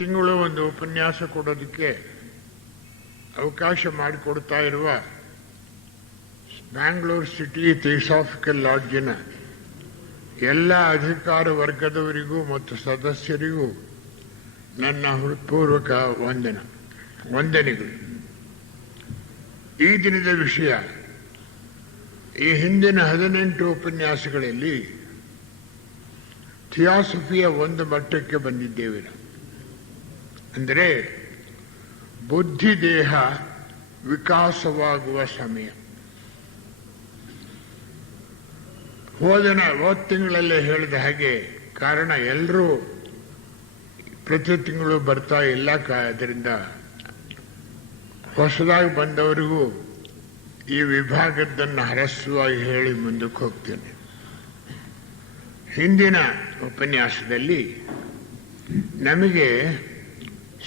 ತಿಂಗಳು ಒಂದು ಉಪನ್ಯಾಸ ಕೊಡೋದಕ್ಕೆ ಅವಕಾಶ ಮಾಡಿಕೊಡ್ತಾ ಇರುವ ಬ್ಯಾಂಗ್ಳೂರ್ ಸಿಟಿ ಥಿಯೋಸಾಫಿಕಲ್ ಲಾಡ್ಜಿನ ಎಲ್ಲ ಅಧಿಕಾರ ವರ್ಗದವರಿಗೂ ಮತ್ತು ಸದಸ್ಯರಿಗೂ ನನ್ನ ಹೃತ್ಪೂರ್ವಕ ವಂದನೆಗಳು. ಈ ದಿನದ ವಿಷಯ, ಈ ಹಿಂದಿನ 18 ಉಪನ್ಯಾಸಗಳಲ್ಲಿ ಥಿಯಾಸಫಿಯ ಒಂದು ಮಟ್ಟಕ್ಕೆ ಬಂದಿದ್ದೇವೆ. ಅಂದರೆ ಬುದ್ಧಿ ದೇಹ ವಿಕಾಸವಾಗುವ ಸಮಯ. ಹೋದ ತಿಂಗಳಲ್ಲೇ ಹೇಳಿದ ಹಾಗೆ, ಕಾರಣ ಎಲ್ಲರೂ ಪ್ರತಿ ತಿಂಗಳು ಬರ್ತಾ ಇಲ್ಲ, ಅದರಿಂದ ಹೊಸದಾಗಿ ಬಂದವರಿಗೂ ಈ ವಿಭಾಗದ್ದನ್ನು ಹರಸ್ವಾಗಿ ಹೇಳಿ ಮುಂದಕ್ಕೆ ಹೋಗ್ತೇನೆ. ಹಿಂದಿನ ಉಪನ್ಯಾಸದಲ್ಲಿ ನಮಗೆ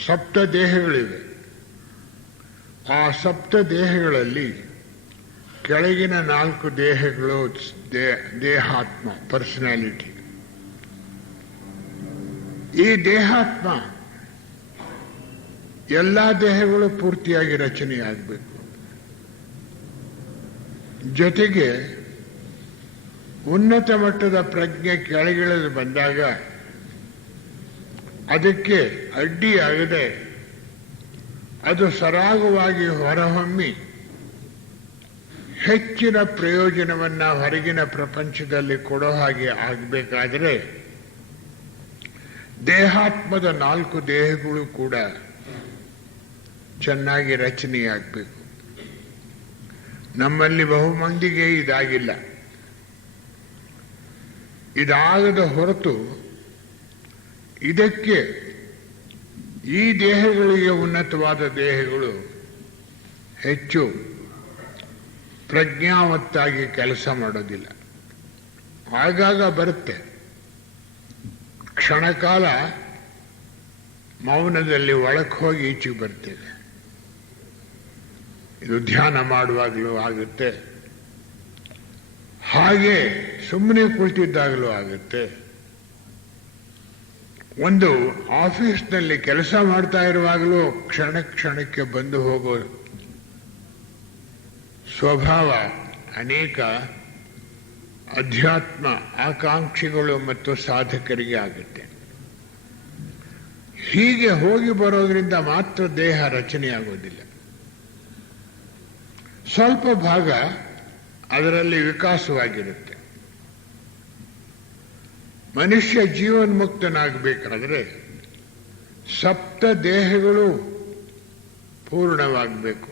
ಸಪ್ತ ದೇಹಗಳಿವೆ. ಆ ಸಪ್ತ ದೇಹಗಳಲ್ಲಿ ಕೆಳಗಿನ 4 ದೇಹಗಳು ದೇಹಾತ್ಮ, ಪರ್ಸನಾಲಿಟಿ. ಈ ದೇಹಾತ್ಮ ಎಲ್ಲ ದೇಹಗಳು ಪೂರ್ತಿಯಾಗಿ ರಚನೆಯಾಗಬೇಕು. ಜೊತೆಗೆ ಉನ್ನತ ಮಟ್ಟದ ಪ್ರಜ್ಞೆ ಕೆಳಗಿಳಿದು ಬಂದಾಗ ಅದಕ್ಕೆ ಅಡ್ಡಿಯಾಗದೆ ಅದು ಸರಾಗವಾಗಿ ಹೊರಹೊಮ್ಮಿ ಹೆಚ್ಚಿನ ಪ್ರಯೋಜನವನ್ನ ಹೊರಗಿನ ಪ್ರಪಂಚದಲ್ಲಿ ಕೊಡೋ ಹಾಗೆ ಆಗಬೇಕಾದರೆ ದೇಹಾತ್ಮದ 4 ದೇಹಗಳು ಕೂಡ ಚೆನ್ನಾಗಿ ರಚನೆಯಾಗಬೇಕು. ನಮ್ಮಲ್ಲಿ ಬಹುಮಂದಿಗೆ ಇದಾಗಿಲ್ಲ. ಇದಾಗದ ಹೊರತು ಇದಕ್ಕೆ ಈ ದೇಹಗಳಿಗೆ ಉನ್ನತವಾದ ದೇಹಗಳು ಹೆಚ್ಚು ಪ್ರಜ್ಞಾವತ್ತಾಗಿ ಕೆಲಸ ಮಾಡೋದಿಲ್ಲ. ಆಗಾಗ ಬರುತ್ತೆ, ಕ್ಷಣಕಾಲ ಮೌನದಲ್ಲಿ ಒಳಕ್ಕೆ ಹೋಗಿ ಈಚೆಗೆ ಬರ್ತೇವೆ. ಇದು ಧ್ಯಾನ ಮಾಡುವಾಗಲೂ ಆಗುತ್ತೆ, ಹಾಗೆ ಸುಮ್ಮನೆ ಕುಳಿತಿದ್ದಾಗಲೂ ಆಗುತ್ತೆ. ಒಂದು ಆಫೀಸ್ನಲ್ಲಿ ಕೆಲಸ ಮಾಡ್ತಾ ಇರುವಾಗಲೂ ಕ್ಷಣಕ್ಕೆ ಬಂದು ಹೋಗೋ ಸ್ವಭಾವ ಅನೇಕ ಅಧ್ಯಾತ್ಮ ಆಕಾಂಕ್ಷಿಗಳು ಮತ್ತು ಸಾಧಕರಿಗೆ ಆಗುತ್ತೆ. ಹೀಗೆ ಹೋಗಿ ಬರೋದ್ರಿಂದ ಮಾತ್ರ ದೇಹ ರಚನೆಯಾಗೋದಿಲ್ಲ. ಸ್ವಲ್ಪ ಭಾಗ ಅದರಲ್ಲಿ ವಿಕಾಸವಾಗಿರುತ್ತೆ. ಮನುಷ್ಯ ಜೀವನ್ಮುಕ್ತನಾಗಬೇಕಾದ್ರೆ ಸಪ್ತ ದೇಹಗಳು ಪೂರ್ಣವಾಗಬೇಕು.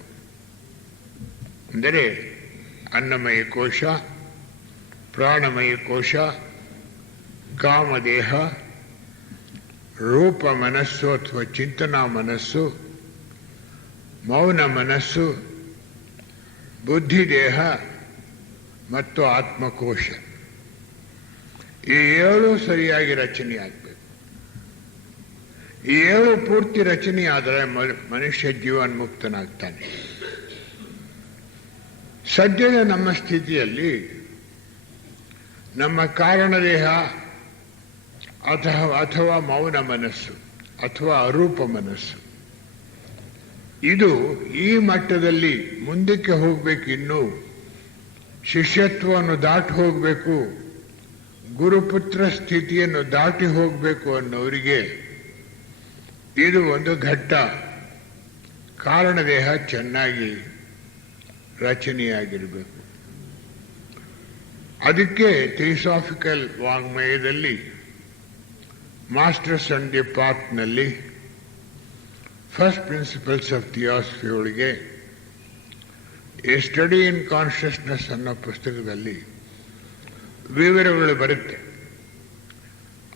ಅಂದರೆ ಅನ್ನಮಯ ಕೋಶ, ಪ್ರಾಣಮಯ ಕೋಶ, ಕಾಮದೇಹ, ರೂಪ ಮನಸ್ಸು ಅಥವಾ ಚಿಂತನಾ ಮನಸ್ಸು, ಮೌನ ಮನಸ್ಸು, ಬುದ್ಧಿದೇಹ ಮತ್ತು ಆತ್ಮಕೋಶ. ಈ 7 ಸರಿಯಾಗಿ ರಚನೆಯಾಗಬೇಕು. ಈ 7 ಪೂರ್ತಿ ರಚನೆ ಆದರೆ ಮನುಷ್ಯ ಜೀವನ್ಮುಕ್ತನಾಗ್ತಾನೆ. ಸದ್ಯದ ನಮ್ಮ ಸ್ಥಿತಿಯಲ್ಲಿ ನಮ್ಮ ಕಾರಣದೇಹ ಅಥವಾ ಮೌನ ಮನಸ್ಸು ಅಥವಾ ಅರೂಪ ಮನಸ್ಸು, ಇದು ಈ ಮಟ್ಟದಲ್ಲಿ ಮುಂದಕ್ಕೆ ಹೋಗ್ಬೇಕು. ಇನ್ನೂ ಶಿಷ್ಯತ್ವವನ್ನು ದಾಟಿ ಹೋಗಬೇಕು, ಗುರುಪುತ್ರ ಸ್ಥಿತಿಯನ್ನು ದಾಟಿ ಹೋಗಬೇಕು ಅನ್ನೋರಿಗೆ ಇದು ಒಂದು ಘಟ್ಟ. ಕಾರಣದೇಹ ಚೆನ್ನಾಗಿ ರಚನೆಯಾಗಿರಬೇಕು. ಅದಕ್ಕೆ ಥಿಯೋಸಾಫಿಕಲ್ ವಾಂಗ್ಮಯದಲ್ಲಿ ಮಾಸ್ಟರ್ಸ್ ಅಂಡ್ ದಿ ಪಾತ್ನಲ್ಲಿ ಫಸ್ಟ್ ಪ್ರಿನ್ಸಿಪಲ್ಸ್ ಆಫ್ ಥಿಯಾಸಫಿ ಒಳಗೆ ಎ ಸ್ಟಡಿ ಇನ್ ಕಾನ್ಷಿಯಸ್ನೆಸ್ ಅನ್ನೋ ಪುಸ್ತಕದಲ್ಲಿ ವಿವರಗಳು ಬರುತ್ತೆ.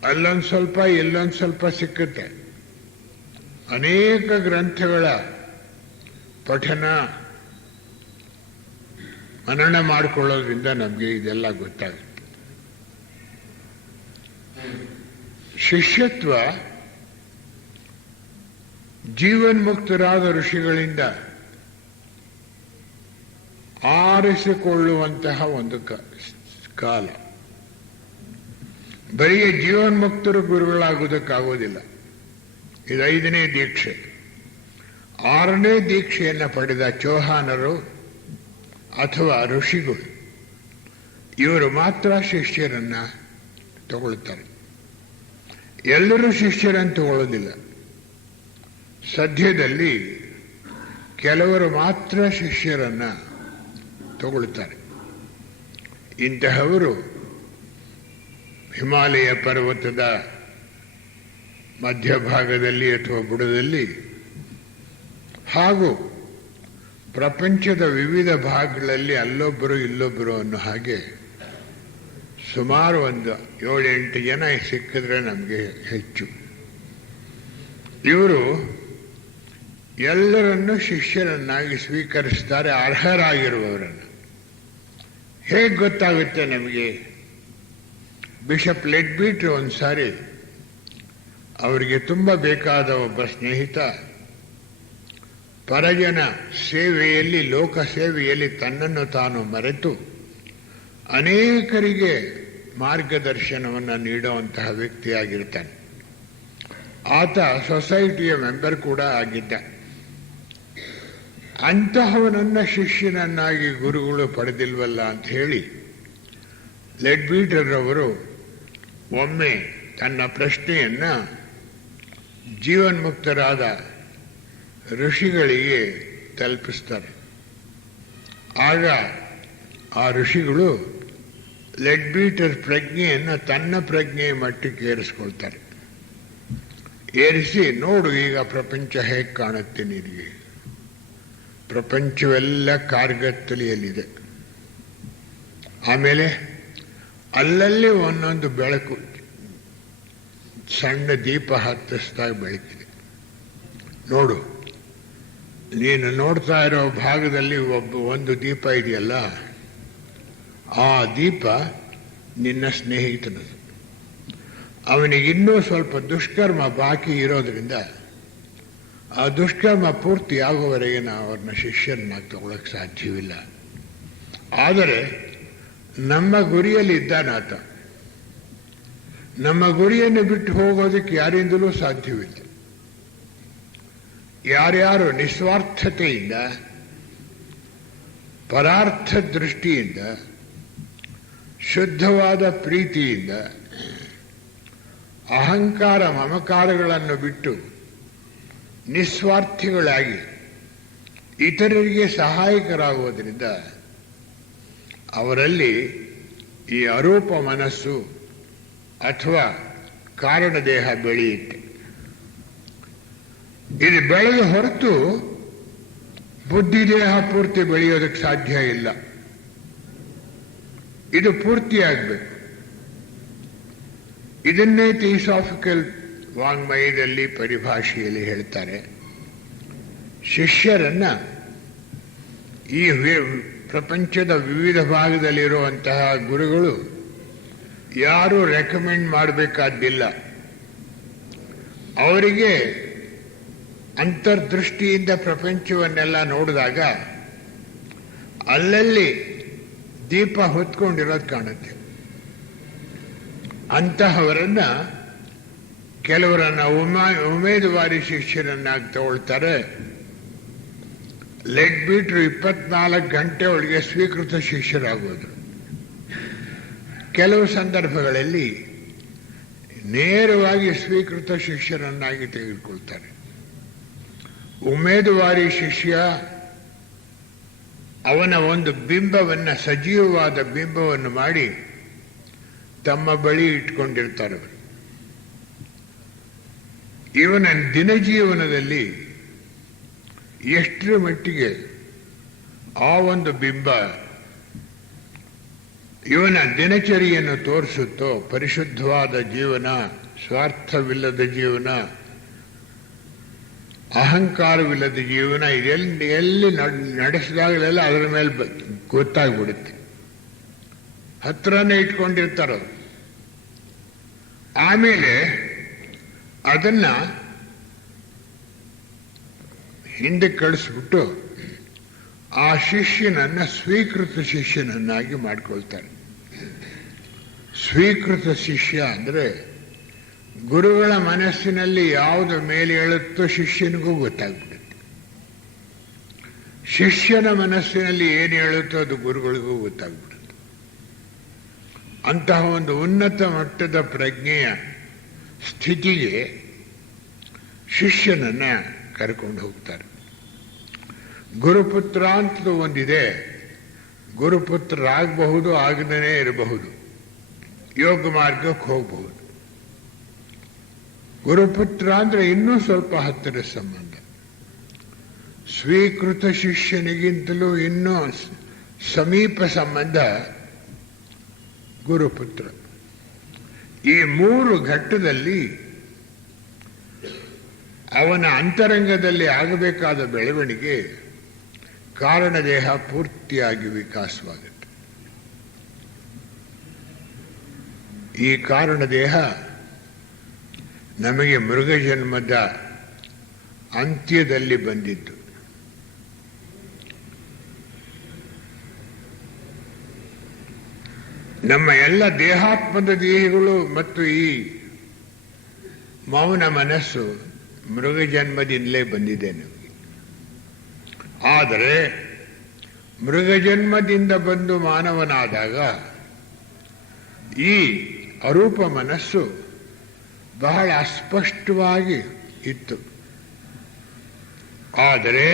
ಅಲ್ಲೊಂದು ಸ್ವಲ್ಪ ಇಲ್ಲೊಂದು ಸ್ವಲ್ಪ ಸಿಕ್ಕುತ್ತೆ. ಅನೇಕ ಗ್ರಂಥಗಳ ಪಠನ ಮನನ ಮಾಡಿಕೊಳ್ಳೋದ್ರಿಂದ ನಮಗೆ ಇದೆಲ್ಲ ಗೊತ್ತಾಗುತ್ತೆ. ಶಿಷ್ಯತ್ವ ಜೀವನ್ಮುಕ್ತರಾದ ಋಷಿಗಳಿಂದ ಆರಿಸಿಕೊಳ್ಳುವಂತಹ ಒಂದು ಕಾಲ. ಬರೀ ಜೀವನ್ಮುಕ್ತರು ಗುರುಗಳಾಗುವುದಕ್ಕಾಗೋದಿಲ್ಲ. ಇದು 5ನೇ ದೀಕ್ಷೆ. 6ನೇ ದೀಕ್ಷೆಯನ್ನು ಪಡೆದ ಚೌಹಾನರು ಅಥವಾ ಋಷಿಗಳು, ಇವರು ಮಾತ್ರ ಶಿಷ್ಯರನ್ನ ತಗೊಳ್ತಾರೆ. ಎಲ್ಲರೂ ಶಿಷ್ಯರನ್ನು ತಗೊಳ್ಳೋದಿಲ್ಲ. ಸದ್ಯದಲ್ಲಿ ಕೆಲವರು ಮಾತ್ರ ಶಿಷ್ಯರನ್ನ ತಗೊಳ್ತಾರೆ. ಇಂತಹವರು ಹಿಮಾಲಯ ಪರ್ವತದ ಮಧ್ಯಭಾಗದಲ್ಲಿ ಅಥವಾ ಬುಡದಲ್ಲಿ ಹಾಗೂ ಪ್ರಪಂಚದ ವಿವಿಧ ಭಾಗಗಳಲ್ಲಿ ಅಲ್ಲೊಬ್ಬರು ಇಲ್ಲೊಬ್ಬರು ಅನ್ನೋ ಹಾಗೆ ಸುಮಾರು ಒಂದು 7-8 ಜನ ಸಿಕ್ಕಿದ್ರೆ ನಮಗೆ ಹೆಚ್ಚು. ಇವರು ಎಲ್ಲರನ್ನೂ ಶಿಷ್ಯರನ್ನಾಗಿ ಸ್ವೀಕರಿಸ್ತಾರೆ, ಅರ್ಹರಾಗಿರುವವರನ್ನು. ಹೇಗೆ ಗೊತ್ತಾಗುತ್ತೆ ನಮಗೆ? ಬಿಷಪ್ ಲೆಡ್ಬೀಟ್ ಒಂದು ಸಾರಿ ಅವರಿಗೆ ತುಂಬ ಬೇಕಾದ ಒಬ್ಬ ಸ್ನೇಹಿತ ಪರಜನ ಸೇವೆಯಲ್ಲಿ, ಲೋಕ ಸೇವೆಯಲ್ಲಿ ತನ್ನನ್ನು ತಾನು ಮರೆತು ಅನೇಕರಿಗೆ ಮಾರ್ಗದರ್ಶನವನ್ನು ನೀಡುವಂತಹ ವ್ಯಕ್ತಿಯಾಗಿರ್ತಾನೆ. ಆತ ಸೊಸೈಟಿಯ ಮೆಂಬರ್ ಕೂಡ ಆಗಿದ್ದ. ಅಂತಹವನನ್ನ ಶಿಷ್ಯನನ್ನಾಗಿ ಗುರುಗಳು ಪಡೆದಿಲ್ವಲ್ಲ ಅಂತ ಹೇಳಿ ಲೆಡ್ಬೀಟರ್ ಅವರು ಒಮ್ಮೆ ತನ್ನ ಪ್ರಶ್ನೆಯನ್ನ ಜೀವನ್ಮುಕ್ತರಾದ ಋಷಿಗಳಿಗೆ ತಲುಪಿಸ್ತಾರೆ. ಆಗ ಆ ಋಷಿಗಳು ಲೆಡ್ಬೀಟರ್ ಪ್ರಜ್ಞೆಯನ್ನು ತನ್ನ ಪ್ರಜ್ಞೆಯ ಮಟ್ಟಕ್ಕೆ ಏರಿಸ್ಕೊಳ್ತಾರೆ. ಏರಿಸಿ, ನೋಡು ಈಗ ಪ್ರಪಂಚ ಹೇಗೆ ಕಾಣುತ್ತೆ ನಿನಗೆ, ಪ್ರಪಂಚವೆಲ್ಲ ಕಾರ್ಗತ್ತಲೆಯಲ್ಲಿದೆ. ಆಮೇಲೆ ಅಲ್ಲಲ್ಲಿ ಒಂದೊಂದು ಬೆಳಕು, ಸಣ್ಣ ದೀಪ ಹತ್ತಿಸ್ದಾಗ ಬೆಳಕಿದೆ. ನೋಡು, ನೀನು ನೋಡ್ತಾ ಇರೋ ಭಾಗದಲ್ಲಿ ಒಂದು ದೀಪ ಇದೆಯಲ್ಲ, ಆ ದೀಪ ನಿನ್ನ ಸ್ನೇಹಿತನದು. ಅವನಿಗಿನ್ನೂ ಸ್ವಲ್ಪ ದುಷ್ಕರ್ಮ ಬಾಕಿ ಇರೋದ್ರಿಂದ ಆ ದುಷ್ಕರ್ಮ ಪೂರ್ತಿ ಆಗುವವರೆಗೆ ನಾವು ಅವ್ರನ್ನ ಶಿಷ್ಯರನ್ನಾಗಿ ತಗೊಳಕ್ಕೆ ಸಾಧ್ಯವಿಲ್ಲ. ಆದರೆ ನಮ್ಮ ಗುರಿಯಲ್ಲಿ ಇದ್ದಾನಾತ. ನಮ್ಮ ಗುರಿಯನ್ನು ಬಿಟ್ಟು ಹೋಗೋದಕ್ಕೆ ಯಾರಿಂದಲೂ ಸಾಧ್ಯವಿಲ್ಲ. ಯಾರ್ಯಾರು ನಿಸ್ವಾರ್ಥತೆಯಿಂದ, ಪರಾರ್ಥ ದೃಷ್ಟಿಯಿಂದ, ಶುದ್ಧವಾದ ಪ್ರೀತಿಯಿಂದ, ಅಹಂಕಾರ ಮಮಕಾರಗಳನ್ನು ಬಿಟ್ಟು ನಿಸ್ವಾರ್ಥಿಗಳಾಗಿ ಇತರರಿಗೆ ಸಹಾಯಕರಾಗುವುದರಿಂದ ಅವರಲ್ಲಿ ಈ ಅರೂಪ ಮನಸ್ಸು ಅಥವಾ ಕಾರಣದೇಹ ಬೆಳೆಯುತ್ತೆ. ಇದು ಬೆಳೆದ ಹೊರತು ಬುದ್ಧಿದೇಹ ಪೂರ್ತಿ ಬೆಳೆಯೋದಕ್ಕೆ ಸಾಧ್ಯ ಇಲ್ಲ. ಇದು ಪೂರ್ತಿಯಾಗಬೇಕು. ಇದನ್ನೇ ಥಿಯೋಸಾಫಿಕಲ್ ವಾಂಗ್ಮಯದಲ್ಲಿ ಪರಿಭಾಷೆಯಲ್ಲಿ ಹೇಳ್ತಾರೆ. ಶಿಷ್ಯರನ್ನ ಈ ಪ್ರಪಂಚದ ವಿವಿಧ ಭಾಗದಲ್ಲಿರುವಂತಹ ಗುರುಗಳು ಯಾರು ರೆಕಮೆಂಡ್ ಮಾಡಬೇಕಾದ್ದಿಲ್ಲ. ಅವರಿಗೆ ಅಂತರ್ದೃಷ್ಟಿಯಿಂದ ಪ್ರಪಂಚವನ್ನೆಲ್ಲ ನೋಡಿದಾಗ ಅಲ್ಲಲ್ಲಿ ದೀಪ ಹೊತ್ಕೊಂಡಿರೋದು ಕಾಣುತ್ತೆ. ಅಂತಹವರನ್ನ ಕೆಲವರನ್ನ ಉಮೇದುವಾರಿ ಶಿಷ್ಯರನ್ನಾಗಿ ತಗೊಳ್ತಾರೆ. ಲೆಡ್ಬೀಟ್ರು 24 ಗಂಟೆ ಒಳಗೆ ಸ್ವೀಕೃತ ಶಿಷ್ಯರಾಗೋದು. ಕೆಲವು ಸಂದರ್ಭಗಳಲ್ಲಿ ನೇರವಾಗಿ ಸ್ವೀಕೃತ ಶಿಷ್ಯರನ್ನಾಗಿ ತೆಗೆದುಕೊಳ್ತಾರೆ. ಉಮೇದುವಾರಿ ಶಿಷ್ಯ ಅವನ ಒಂದು ಬಿಂಬವನ್ನು, ಸಜೀವವಾದ ಬಿಂಬವನ್ನು ಮಾಡಿ ತಮ್ಮ ಬಳಿ ಇಟ್ಕೊಂಡಿರ್ತಾರೆ. ಇವನ ದಿನಜೀವನದಲ್ಲಿ ಎಷ್ಟರ ಮಟ್ಟಿಗೆ ಆ ಒಂದು ಬಿಂಬ ಇವನ ದಿನಚರಿಯನ್ನು ತೋರಿಸುತ್ತೋ, ಪರಿಶುದ್ಧವಾದ ಜೀವನ, ಸ್ವಾರ್ಥವಿಲ್ಲದ ಜೀವನ, ಅಹಂಕಾರವಿಲ್ಲದ ಜೀವನ, ಎಲ್ಲಿ ನಡೆಸಿದಾಗಲೆಲ್ಲ ಅದರ ಮೇಲೆ ಗೊತ್ತಾಗ್ಬಿಡುತ್ತೆ. ಹತ್ರನೇ ಇಟ್ಕೊಂಡಿರ್ತಾರ. ಆಮೇಲೆ ಅದನ್ನ ಹಿಂದೆ ಕಳಿಸ್ಬಿಟ್ಟು ಆ ಶಿಷ್ಯನನ್ನ ಸ್ವೀಕೃತ ಶಿಷ್ಯನನ್ನಾಗಿ ಮಾಡ್ಕೊಳ್ತಾರೆ. ಸ್ವೀಕೃತ ಶಿಷ್ಯ ಅಂದರೆ ಗುರುಗಳ ಮನಸ್ಸಿನಲ್ಲಿ ಯಾವುದು ಮೇಲೆ ಹೇಳುತ್ತೋ ಶಿಷ್ಯನಿಗೂ ಗೊತ್ತಾಗ್ಬಿಡುತ್ತೆ. ಶಿಷ್ಯನ ಮನಸ್ಸಿನಲ್ಲಿ ಏನು ಹೇಳುತ್ತೋ ಅದು ಗುರುಗಳಿಗೂ ಗೊತ್ತಾಗ್ಬಿಡುತ್ತೆ. ಅಂತಹ ಒಂದು ಉನ್ನತ ಮಟ್ಟದ ಪ್ರಜ್ಞೆಯ ಸ್ಥಿತಿಗೆ ಶಿಷ್ಯನನ್ನ ಕರ್ಕೊಂಡು ಹೋಗ್ತಾರೆ. ಗುರುಪುತ್ರ ಅಂತ ಒಂದಿದೆ. ಗುರುಪುತ್ರರಾಗಬಹುದು, ಆಗದೇ ಇರಬಹುದು, ಯೋಗ ಮಾರ್ಗಕ್ಕೆ ಹೋಗಬಹುದು. ಗುರುಪುತ್ರ ಅಂದ್ರೆ ಇನ್ನೂ ಸ್ವಲ್ಪ ಹತ್ತಿರ ಸಂಬಂಧ. ಸ್ವೀಕೃತ ಶಿಷ್ಯನಿಗಿಂತಲೂ ಇನ್ನೂ ಸಮೀಪ ಸಂಬಂಧ ಗುರುಪುತ್ರ. ಈ ಮೂರು ಘಟ್ಟದಲ್ಲಿ ಅವನ ಅಂತರಂಗದಲ್ಲಿ ಆಗಬೇಕಾದ ಬೆಳವಣಿಗೆ ಕಾರಣದೇಹ ಪೂರ್ತಿಯಾಗಿ ವಿಕಾಸವಾಗುತ್ತೆ. ಈ ಕಾರಣದೇಹ ನಮಗೆ ಮೃಗಜನ್ಮದ ಅಂತ್ಯದಲ್ಲಿ ಬಂದಿದ್ದು. ನಮ್ಮ ಎಲ್ಲ ದೇಹಾತ್ಮದ ದೇಹಗಳು ಮತ್ತು ಈ ಮೌನ ಮನಸ್ಸು ಮೃಗಜನ್ಮದಿಂದಲೇ ಬಂದಿದೆ ನಮಗೆ. ಆದರೆ ಮೃಗಜನ್ಮದಿಂದ ಬಂದು ಮಾನವನಾದಾಗ ಈ ಅರೂಪ ಮನಸ್ಸು ಬಹಳ ಅಸ್ಪಷ್ಟವಾಗಿ ಇತ್ತು. ಆದರೆ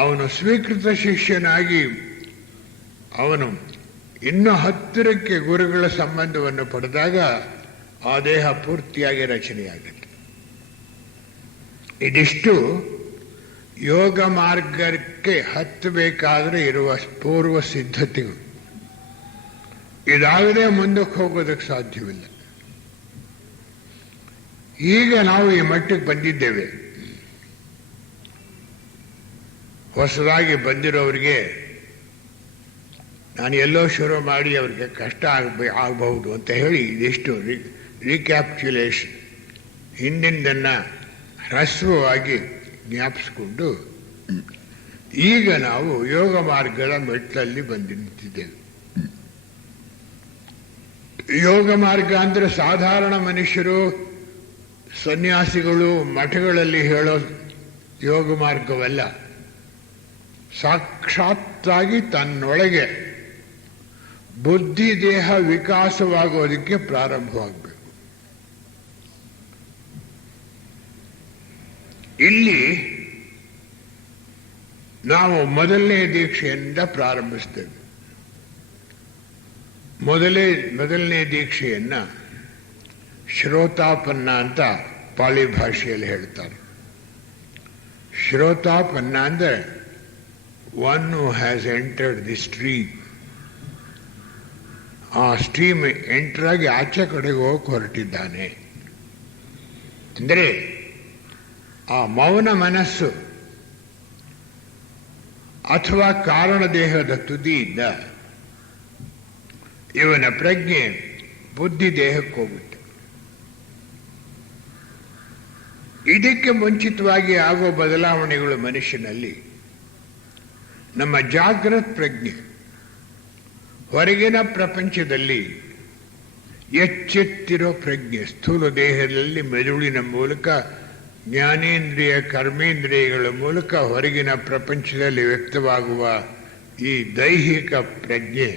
ಅವನು ಸ್ವೀಕೃತ ಶಿಷ್ಯನಾಗಿ ಅವನು ಇನ್ನೂ ಹತ್ತಿರಕ್ಕೆ ಗುರುಗಳ ಸಂಬಂಧವನ್ನು ಪಡೆದಾಗ ಆ ದೇಹ ಪೂರ್ತಿಯಾಗಿ ರಚನೆಯಾಗುತ್ತೆ. ಇದಿಷ್ಟು ಯೋಗ ಮಾರ್ಗಕ್ಕೆ ಹತ್ತಬೇಕಾದ್ರೆ ಇರುವ ಪೂರ್ವ ಸಿದ್ಧತೆಗಳು. ಇದಾಗದೆ ಮುಂದಕ್ಕೆ ಹೋಗೋದಕ್ಕೆ ಸಾಧ್ಯವಿಲ್ಲ. ಈಗ ನಾವು ಈ ಮಟ್ಟಕ್ಕೆ ಬಂದಿದ್ದೇವೆ. ಹೊಸದಾಗಿ ಬಂದಿರೋರಿಗೆ ನಾನು ಎಲ್ಲೋ ಶುರು ಮಾಡಿ ಅವ್ರಿಗೆ ಕಷ್ಟ ಆಗಬಹುದು ಅಂತ ಹೇಳಿ ಇದಿಷ್ಟು ರೀಕ್ಯಾಪ್ಚುಲೇಷನ್, ಹಿಂದಿಂದನ್ನು ಹ್ರಸ್ವವಾಗಿ ಜ್ಞಾಪಿಸಿಕೊಂಡು ಈಗ ನಾವು ಯೋಗ ಮಾರ್ಗದ ಮೆಟ್ಲಲ್ಲಿ ಬಂದು ನಿಂತಿದ್ದೇವೆ. ಯೋಗ ಮಾರ್ಗ ಅಂದರೆ ಸಾಧಾರಣ ಮನುಷ್ಯರು, ಸನ್ಯಾಸಿಗಳು ಮಠಗಳಲ್ಲಿ ಹೇಳೋ ಯೋಗ ಮಾರ್ಗವಲ್ಲ. ಸಾಕ್ಷಾತ್ತಾಗಿ ತನ್ನೊಳಗೆ ಬುದ್ಧಿ ದೇಹ ವಿಕಾಸವಾಗೋದಕ್ಕೆ ಪ್ರಾರಂಭವಾಗಬೇಕು. ಇಲ್ಲಿ ನಾವು ಮೊದಲನೇ ದೀಕ್ಷೆಯಿಂದ ಪ್ರಾರಂಭಿಸ್ತೇವೆ. ಮೊದಲನೇ ದೀಕ್ಷೆಯನ್ನ ಶ್ರೋತಾಪನ್ನ ಅಂತ ಪಾಳಿ ಭಾಷೆಯಲ್ಲಿ ಹೇಳ್ತಾರೆ. ಶ್ರೋತಾಪನ್ನ ಅಂದ್ರೆ one who has entered the stream. ಆ ಸ್ಟ್ರೀಮ್ ಎಂಟರಾಗಿ ಆಚೆ ಕಡೆಗೆ ಹೋಗಿ ಹೊರಟಿದ್ದಾನೆ. ಅಂದರೆ ಆ ಮೌನ ಮನಸ್ಸು ಅಥವಾ ಕಾರಣದೇಹದ ತುದಿಯಿಂದ ಇವನ ಪ್ರಜ್ಞೆ ಬುದ್ಧಿ ದೇಹಕ್ಕೆ ಹೋಗುತ್ತೆ. ಇದಕ್ಕೆ ಮುಂಚಿತವಾಗಿ ಆಗೋ ಬದಲಾವಣೆಗಳು ಮನುಷ್ಯನಲ್ಲಿ ನಮ್ಮ ಜಾಗೃತ ಪ್ರಜ್ಞೆ ಹೊರಗಿನ ಪ್ರಪಂಚದಲ್ಲಿ ಎಚ್ಚೆತ್ತಿರೋ ಪ್ರಜ್ಞೆ ಸ್ಥೂಲ ದೇಹದಲ್ಲಿ ಮೆದುಳಿನ ಮೂಲಕ ಜ್ಞಾನೇಂದ್ರಿಯ ಕರ್ಮೇಂದ್ರಿಯಗಳ ಮೂಲಕ ಹೊರಗಿನ ಪ್ರಪಂಚದಲ್ಲಿ ವ್ಯಕ್ತವಾಗುವ ಈ ದೈಹಿಕ ಪ್ರಜ್ಞೆ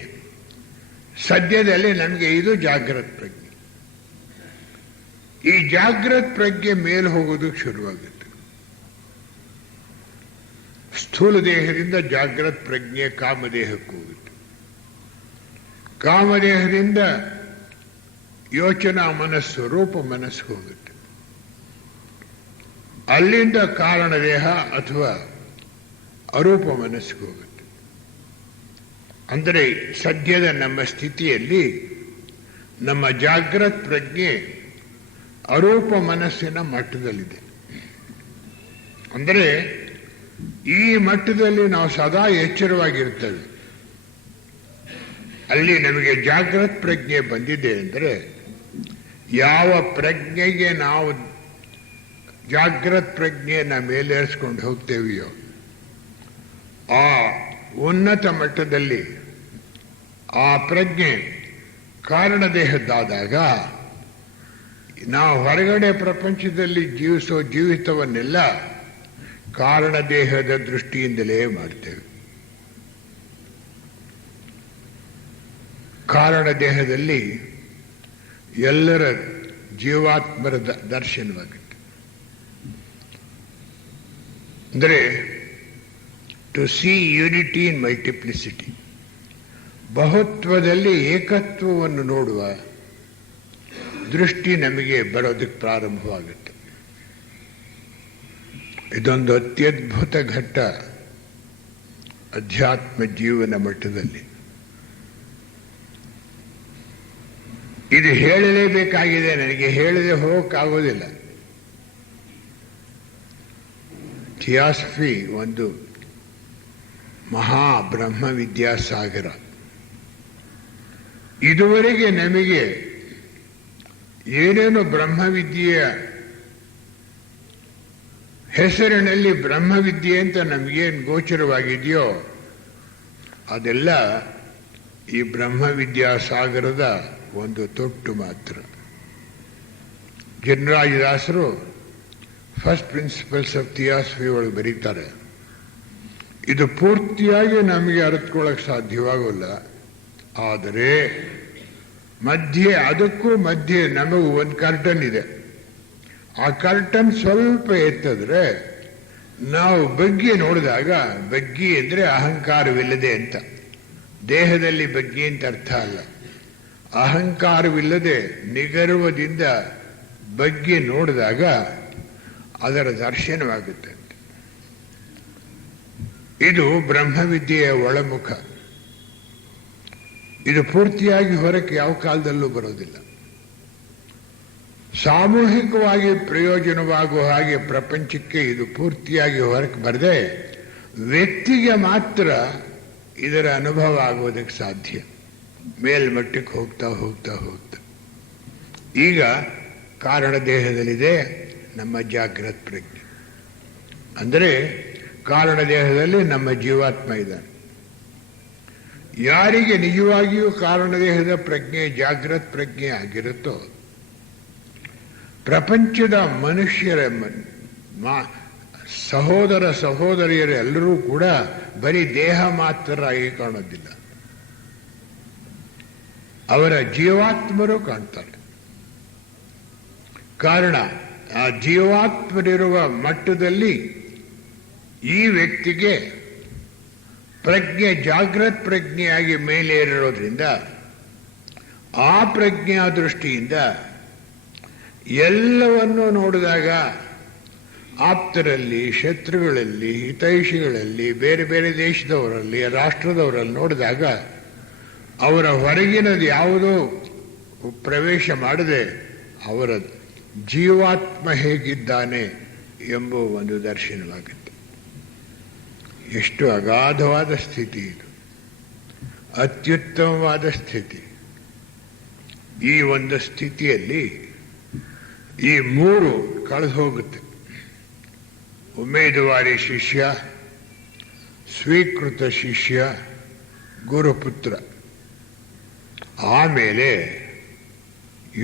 ಸದ್ಯದಲ್ಲಿ ನಮಗೆ ಇದು ಜಾಗೃತ ಪ್ರಜ್ಞೆ. ಈ ಜಾಗೃತ ಪ್ರಜ್ಞೆ ಮೇಲೆ ಹೋಗೋದಕ್ಕೆ ಶುರುವಾಗುತ್ತೆ. ಸ್ಥೂಲ ದೇಹದಿಂದ ಜಾಗೃತ ಪ್ರಜ್ಞೆ ಕಾಮದೇಹಕ್ಕೆ ಹೋಗುತ್ತೆ. ಕಾಮದೇಹದಿಂದ ಯೋಚನಾ ಮನಸ್ಸು ರೂಪ ಮನಸ್ಸು ಹೋಗುತ್ತೆ. ಅಲ್ಲಿಂದ ಕಾರಣದೇಹ ಅಥವಾ ಅರೂಪ ಮನಸ್ಸಿಗೆ ಹೋಗುತ್ತೆ. ಅಂದರೆ ಸದ್ಯದ ನಮ್ಮ ಸ್ಥಿತಿಯಲ್ಲಿ ನಮ್ಮ ಜಾಗೃತ ಪ್ರಜ್ಞೆ ಅರೂಪ ಮನಸ್ಸಿನ ಮಟ್ಟದಲ್ಲಿದೆ. ಅಂದರೆ ಈ ಮಟ್ಟದಲ್ಲಿ ನಾವು ಸದಾ ಎಚ್ಚರವಾಗಿರ್ತೇವೆ. ಅಲ್ಲಿ ನಮಗೆ ಜಾಗೃತ ಪ್ರಜ್ಞೆ ಬಂದಿದೆ ಅಂದರೆ ಯಾವ ಪ್ರಜ್ಞೆಗೆ ನಾವು ಜಾಗೃತ ಪ್ರಜ್ಞೆಯನ್ನು ಮೇಲೇರಿಸ್ಕೊಂಡು ಹೋಗ್ತೇವೆಯೋ ಆ ಉನ್ನತ ಮಟ್ಟದಲ್ಲಿ ಆ ಪ್ರಜ್ಞೆ ಕಾರಣದೇಹದ್ದಾದಾಗ ನಾವು ಹೊರಗಡೆ ಪ್ರಪಂಚದಲ್ಲಿ ಜೀವಿಸೋ ಜೀವಿತವನ್ನೆಲ್ಲ ಕಾರಣ ದೇಹದ ದೃಷ್ಟಿಯಿಂದಲೇ ಮಾಡ್ತೇವೆ. ಕಾರಣ ದೇಹದಲ್ಲಿ ಎಲ್ಲರ ಜೀವಾತ್ಮರ ದರ್ಶನವಾಗುತ್ತೆ. ಅಂದರೆ to see unity in multiplicity, ಬಹುತ್ವದಲ್ಲಿ ಏಕತ್ವವನ್ನು ನೋಡುವ ದೃಷ್ಟಿ ನಮಗೆ ಬರೋದಕ್ಕೆ ಪ್ರಾರಂಭವಾಗುತ್ತೆ. ಇದೊಂದು ಅತ್ಯದ್ಭುತ ಘಟ್ಟ ಅಧ್ಯಾತ್ಮ ಜೀವನ ಮಟ್ಟದಲ್ಲಿ. ಇದು ಹೇಳಲೇಬೇಕಾಗಿದೆ, ನನಗೆ ಹೇಳದೆ ಹೋಗೋಕ್ಕಾಗೋದಿಲ್ಲ. ಥಿಯಾಸಫಿ ಒಂದು ಮಹಾ ಬ್ರಹ್ಮ ವಿದ್ಯಾಸಾಗರ. ಇದುವರೆಗೆ ನಮಗೆ ಏನೇನು ಬ್ರಹ್ಮವಿದ್ಯೆಯ ಹೆಸರಿನಲ್ಲಿ ಬ್ರಹ್ಮವಿದ್ಯೆ ಅಂತ ನಮಗೇನು ಗೋಚರವಾಗಿದೆಯೋ ಅದೆಲ್ಲ ಈ ಬ್ರಹ್ಮವಿದ್ಯಾಸಾಗರದ ಒಂದು ತೊಟ್ಟು ಮಾತ್ರ. ಜನರಾಜದಾಸರು ಫಸ್ಟ್ ಪ್ರಿನ್ಸಿಪಲ್ಸ್ ಆಫ್ ಥಿಯಾಸಫಿ ಒಳಗೆ ಬರೀತಾರೆ, ಇದು ಪೂರ್ತಿಯಾಗಿ ನಮಗೆ ಅರಿತುಕೊಳ್ಳಕ್ಕೆ ಸಾಧ್ಯವಾಗಲ್ಲ, ಆದರೆ ಮಧ್ಯೆ ಅದಕ್ಕೂ ಮಧ್ಯೆ ನಮಗೂ ಒಂದು ಕರ್ಟನ್ ಇದೆ. ಆ ಕರ್ಟನ್ ಸ್ವಲ್ಪ ಎತ್ತಿದ್ರೆ ನಾವು ಬಗ್ಗಿ ನೋಡಿದಾಗ, ಬಗ್ಗಿ ಅಂದರೆ ಅಹಂಕಾರವಿಲ್ಲದೆ ಅಂತ, ದೇಹದಲ್ಲಿ ಬಗ್ಗಿ ಅಂತ ಅರ್ಥ ಅಲ್ಲ, ಅಹಂಕಾರವಿಲ್ಲದೆ ನಿಗರ್ವದಿಂದ ಬಗ್ಗಿ ನೋಡಿದಾಗ ಅದರ ದರ್ಶನವಾಗುತ್ತೆ. ಇದು ಬ್ರಹ್ಮವಿದ್ಯೆಯ ಒಳಮುಖ. ಇದು ಪೂರ್ತಿಯಾಗಿ ಹೊರಕ್ಕೆ ಯಾವ ಕಾಲದಲ್ಲೂ ಬರೋದಿಲ್ಲ. ಸಾಮೂಹಿಕವಾಗಿ ಪ್ರಯೋಜನವಾಗುವ ಹಾಗೆ ಪ್ರಪಂಚಕ್ಕೆ ಇದು ಪೂರ್ತಿಯಾಗಿ ಹೊರಕ್ಕೆ ಬರದೆ ವ್ಯಕ್ತಿಗೆ ಮಾತ್ರ ಇದರ ಅನುಭವ ಆಗೋದಕ್ಕೆ ಸಾಧ್ಯ. ಮೇಲ್ಮಟ್ಟಕ್ಕೆ ಹೋಗ್ತಾ ಹೋಗ್ತಾ ಹೋಗ್ತಾ ಈಗ ಕಾರಣ ದೇಹದಲ್ಲಿದೆ ನಮ್ಮ ಜಾಗೃತ ಪ್ರಜ್ಞೆ. ಅಂದರೆ ಕಾರಣ ದೇಹದಲ್ಲಿ ನಮ್ಮ ಜೀವಾತ್ಮ ಇದ್ದಾನೆ. ಯಾರಿಗೆ ನಿಜವಾಗಿಯೂ ಕಾರಣ ದೇಹದ ಪ್ರಜ್ಞೆ ಜಾಗೃತ ಪ್ರಜ್ಞೆ ಆಗಿರುತ್ತೋ, ಪ್ರಪಂಚದ ಮನುಷ್ಯರ ಸಹೋದರ ಸಹೋದರಿಯರು ಎಲ್ಲರೂ ಕೂಡ ಬರೀ ದೇಹ ಮಾತ್ರ ಆಗಿ ಕಾಣೋದಿಲ್ಲ, ಅವರ ಜೀವಾತ್ಮರು ಕಾಣ್ತಾರೆ. ಕಾರಣ ಆ ಜೀವಾತ್ಮರಿರುವ ಮಟ್ಟದಲ್ಲಿ ಈ ವ್ಯಕ್ತಿಗೆ ಪ್ರಜ್ಞೆ ಜಾಗೃತ ಪ್ರಜ್ಞೆಯಾಗಿ ಮೇಲೇರಿರೋದ್ರಿಂದ ಆ ಪ್ರಜ್ಞಾ ದೃಷ್ಟಿಯಿಂದ ಎಲ್ಲವನ್ನೂ ನೋಡಿದಾಗ ಆಪ್ತರಲ್ಲಿ, ಶತ್ರುಗಳಲ್ಲಿ, ಹಿತೈಷಿಗಳಲ್ಲಿ, ಬೇರೆ ಬೇರೆ ದೇಶದವರಲ್ಲಿ, ರಾಷ್ಟ್ರದವರಲ್ಲಿ ನೋಡಿದಾಗ ಅವರ ಹೊರಗಿನದು ಯಾವುದೋ ಪ್ರವೇಶ ಮಾಡದೆ ಅವರ ಜೀವಾತ್ಮ ಹೇಗಿದ್ದಾನೆ ಎಂಬ ಒಂದು ದರ್ಶನವಾಗುತ್ತೆ. ಎಷ್ಟು ಅಗಾಧವಾದ ಸ್ಥಿತಿ ಇದು, ಅತ್ಯುತ್ತಮವಾದ ಸ್ಥಿತಿ. ಈ ಒಂದು ಸ್ಥಿತಿಯಲ್ಲಿ ಈ ಮೂರು ಕಳೆದು ಹೋಗುತ್ತೆ. ಉಮೇದುವಾರಿ ಶಿಷ್ಯ, ಸ್ವೀಕೃತ ಶಿಷ್ಯ, ಗುರುಪುತ್ರ. ಆಮೇಲೆ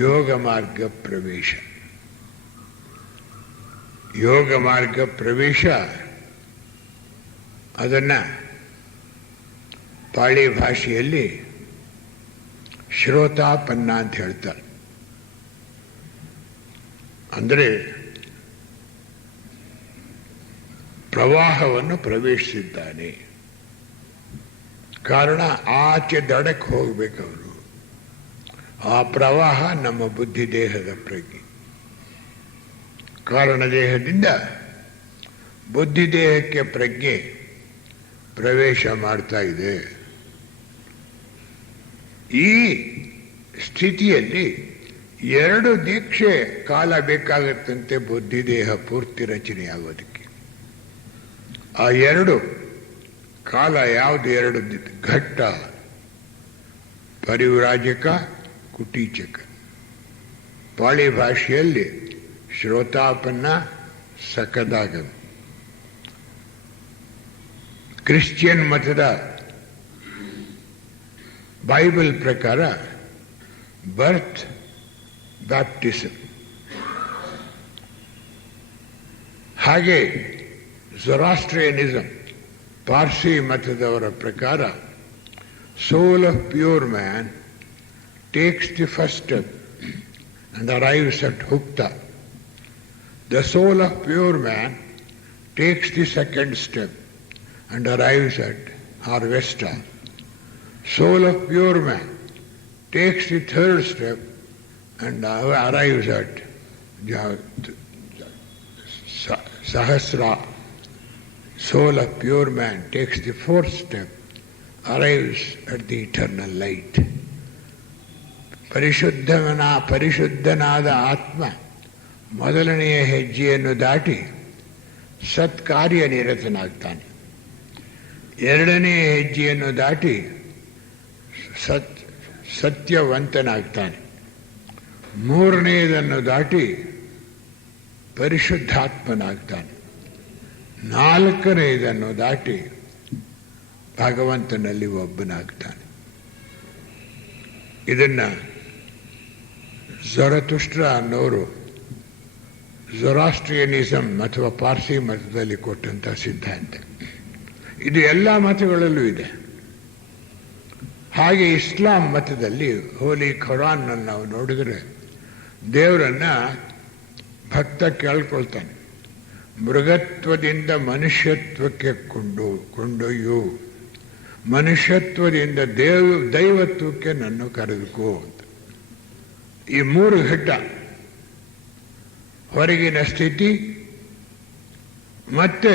ಯೋಗ ಮಾರ್ಗ ಪ್ರವೇಶ. ಯೋಗ ಮಾರ್ಗ ಪ್ರವೇಶ ಅದನ್ನು ಪಾಳಿ ಭಾಷೆಯಲ್ಲಿ ಶ್ರೋತಾಪನ್ನ ಅಂತ ಹೇಳ್ತಾರೆ. ಅಂದರೆ ಪ್ರವಾಹವನ್ನು ಪ್ರವೇಶಿಸಿದ್ದಾನೆ. ಕಾರಣ ಆಚೆ ದಡಕ್ಕೆ ಹೋಗಬೇಕವರು. ಆ ಪ್ರವಾಹ ನಮ್ಮ ಬುದ್ಧಿ ದೇಹದ ಪ್ರಜ್ಞೆ. ಕಾರಣ ದೇಹದಿಂದ ಬುದ್ಧಿ ದೇಹಕ್ಕೆ ಪ್ರಜ್ಞೆ ಪ್ರವೇಶ ಮಾಡ್ತಾ ಇದೆ. ಈ ಸ್ಥಿತಿಯಲ್ಲಿ 2 ದೀಕ್ಷೆ ಕಾಲ ಬೇಕಾಗುತ್ತಂತೆ ಬುದ್ಧಿದೇಹ ಪೂರ್ತಿ ರಚನೆಯಾಗೋದಕ್ಕೆ. ಆ 2 ಕಾಲ ಯಾವುದು? 2 ಘಟ್ಟ, ಪರಿವ್ರಾಜಕ, ಕುಟೀಚಕ. ಪಾಳಿ ಭಾಷೆಯಲ್ಲಿ ಶ್ರೋತಾಪನ್ನ, ಸಕದಾಗಮ. ಕ್ರಿಶ್ಚಿಯನ್ ಮತದ ಬೈಬಲ್ ಪ್ರಕಾರ ಬರ್ತ್, ಬ್ಯಾಪ್ಟಿಸಮ್ ಹಾಗೆ ಝೊರಾಸ್ಟ್ರಿಯನಿಸಮ್ ಪಾರ್ಸಿ ಮತದವರ ಪ್ರಕಾರ soul of pure man takes the first step and arrives at Hukta. The soul of pure man takes the second step and arrives at Harvesta. Soul of pure man takes the third step and arrives at Sahasra. Soul of pure man takes the fourth step, arrives at the eternal light. ಪರಿಶುದ್ಧನಾದ ಆತ್ಮ ಮೊದಲನೆಯ ಹೆಜ್ಜೆಯನ್ನು ದಾಟಿ ಸತ್ಕಾರ್ಯ ನಿರತನಾಗ್ತಾನೆ. ಎರಡನೆಯ ಹೆಜ್ಜೆಯನ್ನು ದಾಟಿ ಸತ್ಯವಂತನಾಗ್ತಾನೆ. ಮೂರನೆಯದನ್ನು ದಾಟಿ ಪರಿಶುದ್ಧಾತ್ಮನಾಗ್ತಾನೆ. ನಾಲ್ಕನೆಯದನ್ನು ದಾಟಿ ಭಗವಂತನಲ್ಲಿ ಒಬ್ಬನಾಗ್ತಾನೆ. ಇದನ್ನು ಝರತುಷ್ಟ್ರ ಅನ್ನೋರು ಝೊರಾಸ್ಟ್ರಿಯನಿಸಮ್ ಅಥವಾ ಪಾರ್ಸಿ ಮತದಲ್ಲಿ ಕೊಟ್ಟಂಥ ಸಿದ್ಧಾಂತ. ಇದು ಎಲ್ಲ ಮತಗಳಲ್ಲೂ ಇದೆ. ಹಾಗೆ ಇಸ್ಲಾಂ ಮತದಲ್ಲಿ ಹೋಲಿ ಖುರಾನ್ನನ್ನು ನಾವು ನೋಡಿದರೆ ದೇವರನ್ನು ಭಕ್ತ ಕೇಳ್ಕೊಳ್ತಾನೆ, ಮೃಗತ್ವದಿಂದ ಮನುಷ್ಯತ್ವಕ್ಕೆ ಕೊಂಡೊಯ್ಯು, ಮನುಷ್ಯತ್ವದಿಂದ ದೈವತ್ವಕ್ಕೆ ನನ್ನ ಕರೆದುಕೋ ಅಂತ. ಈ ಮೂರು ಘಟ್ಟ, ಹೊರಗಿನ ಸ್ಥಿತಿ, ಮತ್ತೆ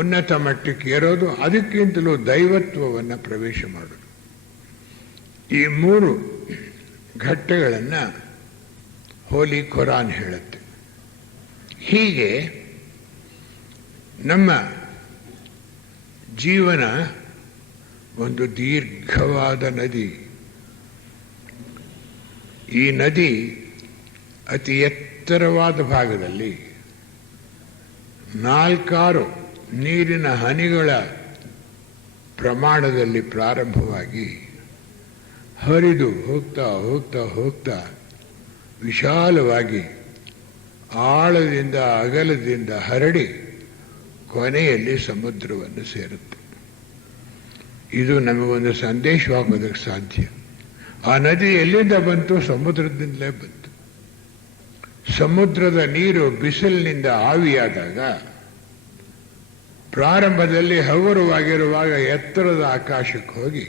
ಉನ್ನತ ಮಟ್ಟಕ್ಕೆ ಏರೋದು, ಅದಕ್ಕಿಂತಲೂ ದೈವತ್ವವನ್ನು ಪ್ರವೇಶ ಮಾಡೋದು. ಈ ಮೂರು ಘಟ್ಟಗಳನ್ನು ಹೋಲಿ ಖುರಾನ್ ಹೇಳುತ್ತೆ. ಹೀಗೆ ನಮ್ಮ ಜೀವನ ಒಂದು ದೀರ್ಘವಾದ ನದಿ. ಈ ನದಿ ಅತಿ ಎತ್ತರವಾದ ಭಾಗದಲ್ಲಿ 4 ನೀರಿನ ಹನಿಗಳ ಪ್ರಮಾಣದಲ್ಲಿ ಪ್ರಾರಂಭವಾಗಿ ಹರಿದು ಹೋಗ್ತಾ ಹೋಗ್ತಾ ಹೋಗ್ತಾ ವಿಶಾಲವಾಗಿ ಆಳದಿಂದ ಅಗಲದಿಂದ ಹರಡಿ ಕೊನೆಯಲ್ಲಿ ಸಮುದ್ರವನ್ನು ಸೇರುತ್ತೆ. ಇದು ನಮಗೊಂದು ಸಂದೇಶವಾಗೋದಕ್ಕೆ ಸಾಧ್ಯ. ಆ ನದಿ ಎಲ್ಲಿಂದ ಬಂತು? ಸಮುದ್ರದಿಂದಲೇ ಬಂತು. ಸಮುದ್ರದ ನೀರು ಬಿಸಿಲಿನಿಂದ ಆವಿಯಾದಾಗ ಪ್ರಾರಂಭದಲ್ಲಿ ಹಗುರವಾಗಿರುವಾಗ ಎತ್ತರದ ಆಕಾಶಕ್ಕೆ ಹೋಗಿ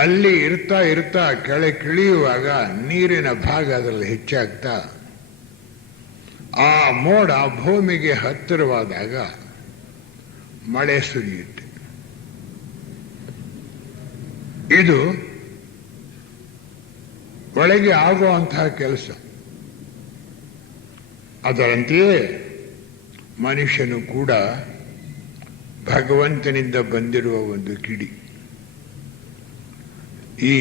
ಅಲ್ಲಿ ಇರ್ತಾ ಇರ್ತಾ ಕೆಳಗಿಳಿಯುವಾಗ ನೀರಿನ ಭಾಗ ಅದರಲ್ಲಿ ಹೆಚ್ಚಾಗ್ತಾ ಆ ಮೋಡ ಭೂಮಿಗೆ ಹತ್ತಿರವಾದಾಗ ಮಳೆ ಸುರಿಯುತ್ತೆ. ಇದು ಒಳಗೆ ಆಗುವಂತಹ ಕೆಲಸ. ಅದರಂತೆಯೇ ಮನುಷ್ಯನು ಕೂಡ ಭಗವಂತನಿಂದ ಬಂದಿರುವ ಒಂದು ಕಿಡಿ. ಈ